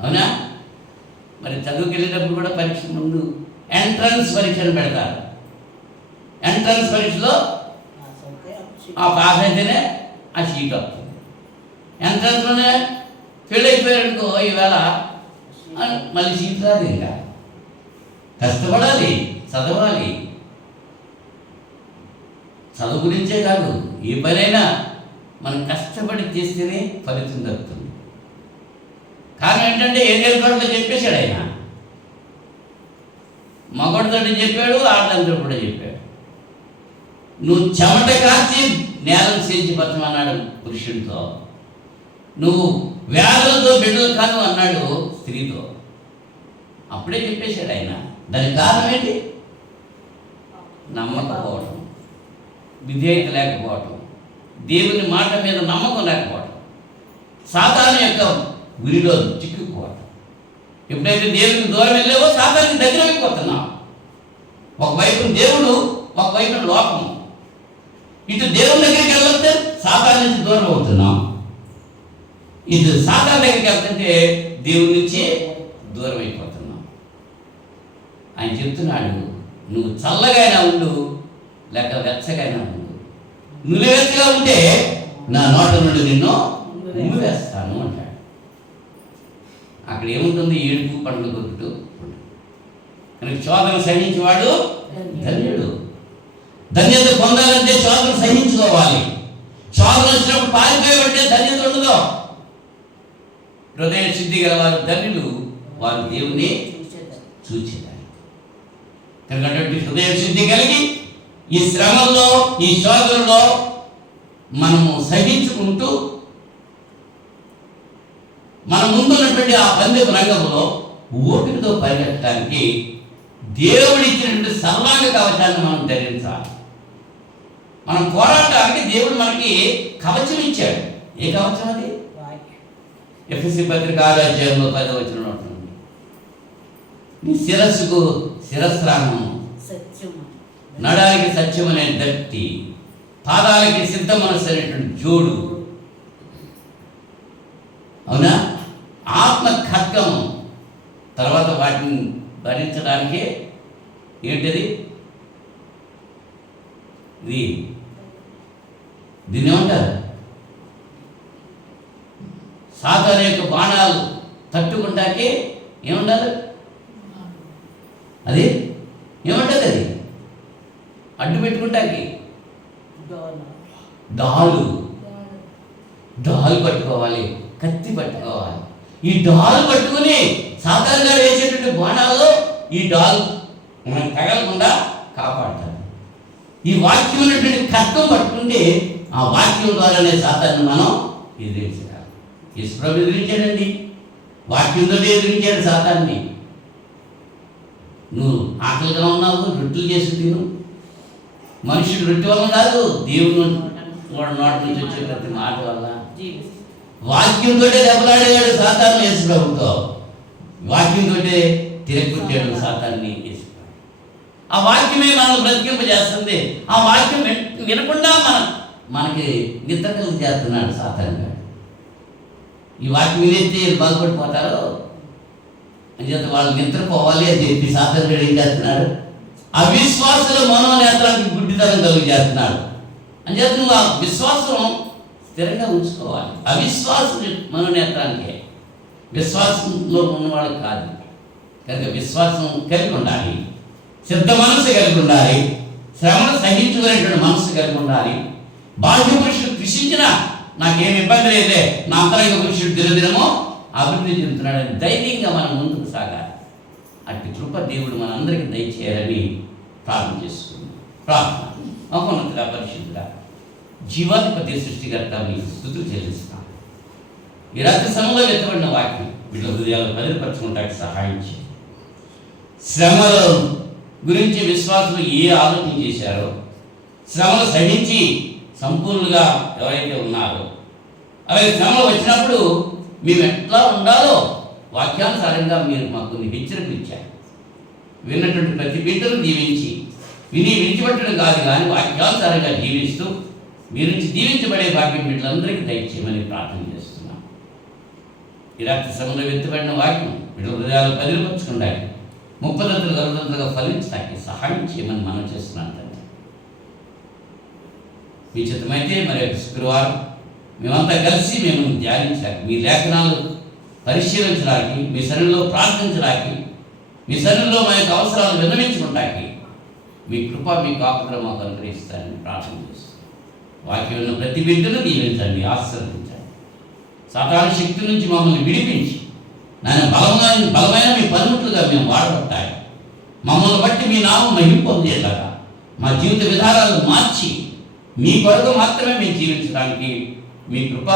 అవునా? మరి చదువుకి వెళ్ళేటప్పుడు కూడా పరీక్ష ముందు ఎంట్రన్స్ పరీక్షను పెడతారు. ఎంట్రన్స్ పరీక్షలో పాస్ అయితేనే ఆ సీట్ వస్తుంది. ఎంట్రన్స్లోనే ఫెయిల్ అయిపోయారనుకో ఈవేళ మళ్ళీ సీట్ రాదు. ఇంకా కష్టపడాలి, చదవాలి. చదువు గురించే కాదు, ఏ పనైనా మనం కష్టపడి చేస్తేనే ఫలితం దక్కుతుంది. కారణం ఏంటంటే ఏదేళ్ళతో చెప్పేశాడు ఆయన. మగడితో చెప్పాడు, ఆడదంతో కూడా చెప్పాడు. నువ్వు చెమట కాచి నేలను సేద్యపరచమన్నాడు పురుషుడితో. నువ్వు వ్యాధులతో బిడ్డలు కాను అన్నాడు స్త్రీతో. అప్పుడే చెప్పేశాడు ఆయన. దానికి కారణం ఏంటి? నమ్మకపోవటం, విధేయత లేకపోవటం, దేవుని మాట మీద నమ్మకం లేకపోవటం, సాతాను యొక్క గురిలో చిక్కుకోవటం. ఎప్పుడైతే దేవునికి దూరం వెళ్ళావో సాతానికి దగ్గర అయిపోతున్నావు. ఒకవైపు దేవుడు, ఒకవైపు లోకం. ఇటు దేవుని దగ్గరికి వెళ్ళొస్తే సాతాను నుంచి దూరం అవుతున్నాం. ఇటు సాతాను దగ్గరికి వెళ్తుంటే దేవుడి నుంచి దూరం అయిపోతున్నాం. ఆయన చెప్తున్నాడు, నువ్వు చల్లగైనా ఉండు, లేక వెచ్చగైనా ఉండు. నువ్వు వెచ్చగా ఉంటే నా నోట నుండి నిన్ను వేస్తాను అంటాడు. అక్కడ ఏముంటుంది? ఏడుపు పండ్లు కొరుకుతూ. కనుక శోధన సహించేవాడు ధన్యుడు. ధన్యత పొందాలంటే శోధన సహించుకోవాలి. శోధన వచ్చినప్పుడు పారిపోయేవంటే ధన్యత ఉండదు. హృదయ శుద్ధి గల వారు ధన్యులు, వారు దేవుని చూచేదారు. కనుక అటువంటి హృదయ శుద్ధి కలిగి ఈ శ్రమల్లో, ఈ శోధనలో మనము సహించుకుంటూ మన ముందున్నటువంటి ఆ పందెపు రంగంలో ఓపికతో పరిగెత్తడానికి దేవుడు ఇచ్చినటువంటి సర్వాంగ కవచాన్ని మనం ధరించాలి. మనం పోరాటానికి దేవుడు మనకి కవచం ఇచ్చాడు. ఏ కవచం అది? ఎఫెసీ పత్రిక 6:10 ఉంటుంది. నీ శిరస్సుకు శిరస్రామము, నడానికి సత్యం అనే దట్టి, పాదాలకి సిద్ధ మనస్సు అనేటువంటి జోడు. అవునా? ఆత్మ ఖడ్గము. తర్వాత వాటిని భరించడానికి ఏంటిది? దీన్ని ఏమంటారు? సాతాను యొక్క బాణాలు తట్టుకుంటాకే ఏముండాలి? అది ఏమంటుంది? అది అడ్డు పెట్టుకుంటాకి డాలు పట్టుకోవాలి, కత్తి పట్టుకోవాలి. ఈ డాలు పట్టుకుని సాతాను గారు వేసేటువంటి బాణాల్లో ఈ డాల్ మనం తగలకుండా కాపాడుతాడు. ఈ వాక్యం ఉన్నటువంటి కత్తం పట్టుకుంటే ఆ వాక్యం ద్వారానే సాతాన్ని మనం ఎదిరించాలి. యేసుప్రభువు ఎదిరించాడండి, వాక్యంతో ఎదిరించాడు సాతాన్ని. నువ్వు ఆకలిగా ఉన్నావు, రొట్టెలు చేసి తిను. మనుషుడు రొట్టె వల్ల కాదు, దేవుడు నోటి నుంచి వచ్చే ప్రతి మాట వల్ల. వాక్యంతో దెబ్బలాడేవాడు సాతాను యేసుప్రభుతో, వాక్యంతో తిరగొట్టాడు సాతాన్ని యేసుప్రభు. ఆ వాక్యమే మనల్ని బ్రతికింపజేస్తుంది. ఆ వాక్యం వినకుండా మనకి నిద్ర కలిగి చేస్తున్నాడు సాతాను గారు. ఈ వాక్యం వినేస్తే బాగుపడిపోతారో అంచేత వాళ్ళు నిద్రపోవాలి అని చెప్పి సాతాను గారు ఏం చేస్తున్నాడు? అవిశ్వాసుల మనోనేత్రానికి గుడ్డితనం కలుగు చేస్తున్నాడు. అంచేత నువ్వు ఆ విశ్వాసం స్థిరంగా ఉంచుకోవాలి. అవిశ్వాసం మనోనేత్రానికే, విశ్వాసంలో ఉన్నవాళ్ళు కాదు. కనుక విశ్వాసం కలిగి ఉండాలి, సిద్ధ మనసు కలిగి ఉండాలి, శ్రమను సహించుకునేటువంటి మనసు కలిగి ఉండాలి. బాహ్య పురుషుడు కృషించినా నాకేమి ఇబ్బంది లేదే, నా అంతరంగ పురుషుడు దినదినమో అభివృద్ధి చెందుతున్నాడని ధైర్యంగా మనం ముందుకు సాగాలి. అట్టి కృప దేవుడు మనందరికీ దయచేయాలని ప్రార్థన చేసుకుంది. ప్రార్థన. మహోన్నతుడా, పరిశుద్ధుడా, జీవాధిపతి, సృష్టికర్త, మీకు స్తుతులు చెల్లిస్తాం. ఈ రాత్రి సమయంలో వెతబడిన వాక్యం వీళ్ళ హృదయాలు బదిలిపరచుకుంటానికి సహాయం చేయి. శ్రమల గురించి విశ్వాసులు ఏ ఆలోచన చేశారో, శ్రమలు సహించి సంపూర్ణంగా ఎవరైతే ఉన్నారో, అలాగే శ్రమలు వచ్చినప్పుడు మేము ఎట్లా ఉండాలో వాక్యానుసారంగా మీరు మాకు కొన్ని హెచ్చరికలు ఇచ్చారు. విన్నటువంటి ప్రతి బిడ్డను దీవించి, విడిచిపెట్టడం కాదు కానీ వాక్యానుసారంగా జీవిస్తూ మీ నుంచి దీవించబడే భాగ్యం బిడ్డలందరికీ దయచేయమని ప్రార్థన చేస్తున్నాం. ఈ రాత్రి సమయంలో వెతుబడిన వాక్యం బిడ్డల హృదయాలు బదిలిపరచుకుంటాయి, 30 గరుదంతలుగా ఫలించడానికి సహాయం చేయమని మనం చేస్తున్నాం తండ్రి. మీ చిత్తమైతే మరి శుక్రవారం మేమంతా కలిసి మేము ధ్యానించడానికి, మీ లేఖనాలు పరిశీలించడానికి, మీ సన్నిధిలో ప్రార్థించడానికి, మీ సన్నిధిలో మా యొక్క అవసరాలు విన్నవించుకోవడానికి మీ కృప, మీ కాపుదల మాకు అనుగ్రహిస్తారని ప్రార్థన చేస్తాం. వాక్యం ఉన్న ప్రతి బిడ్డను దీవించండి, ఆశీర్వదించండి. సాతాను శక్తి నుంచి మమ్మల్ని విడిపించి నాయన బలమైన మీ పనిముట్లుగా మేము వాడబట్టాలి. మమ్మల్ని బట్టి మీ నామం మహిమ పొందేలాగా మా జీవిత విధానాలను మార్చి మీ కొరకు మాత్రమే మేము జీవించడానికి మీ కృప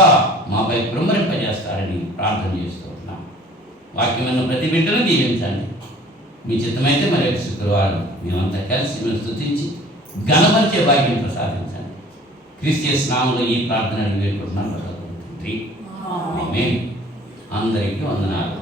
మాపై కృమ్మరింపజేస్తారని ప్రార్థన చేస్తున్నాం. వాక్యమైన ప్రతి బిడ్డను దీవించండి. మీ చిత్తమైతే మరి శుక్రవారం మేమంతా కలిసి మేము స్తుతించి ఘనపరిచే భాగ్యం ప్రసాదించండి. క్రీస్తు నామములో ఈ ప్రార్థన వేడుకుంటున్నాం తండ్రి. ఆమేన్. అందరికీ వందనాలు.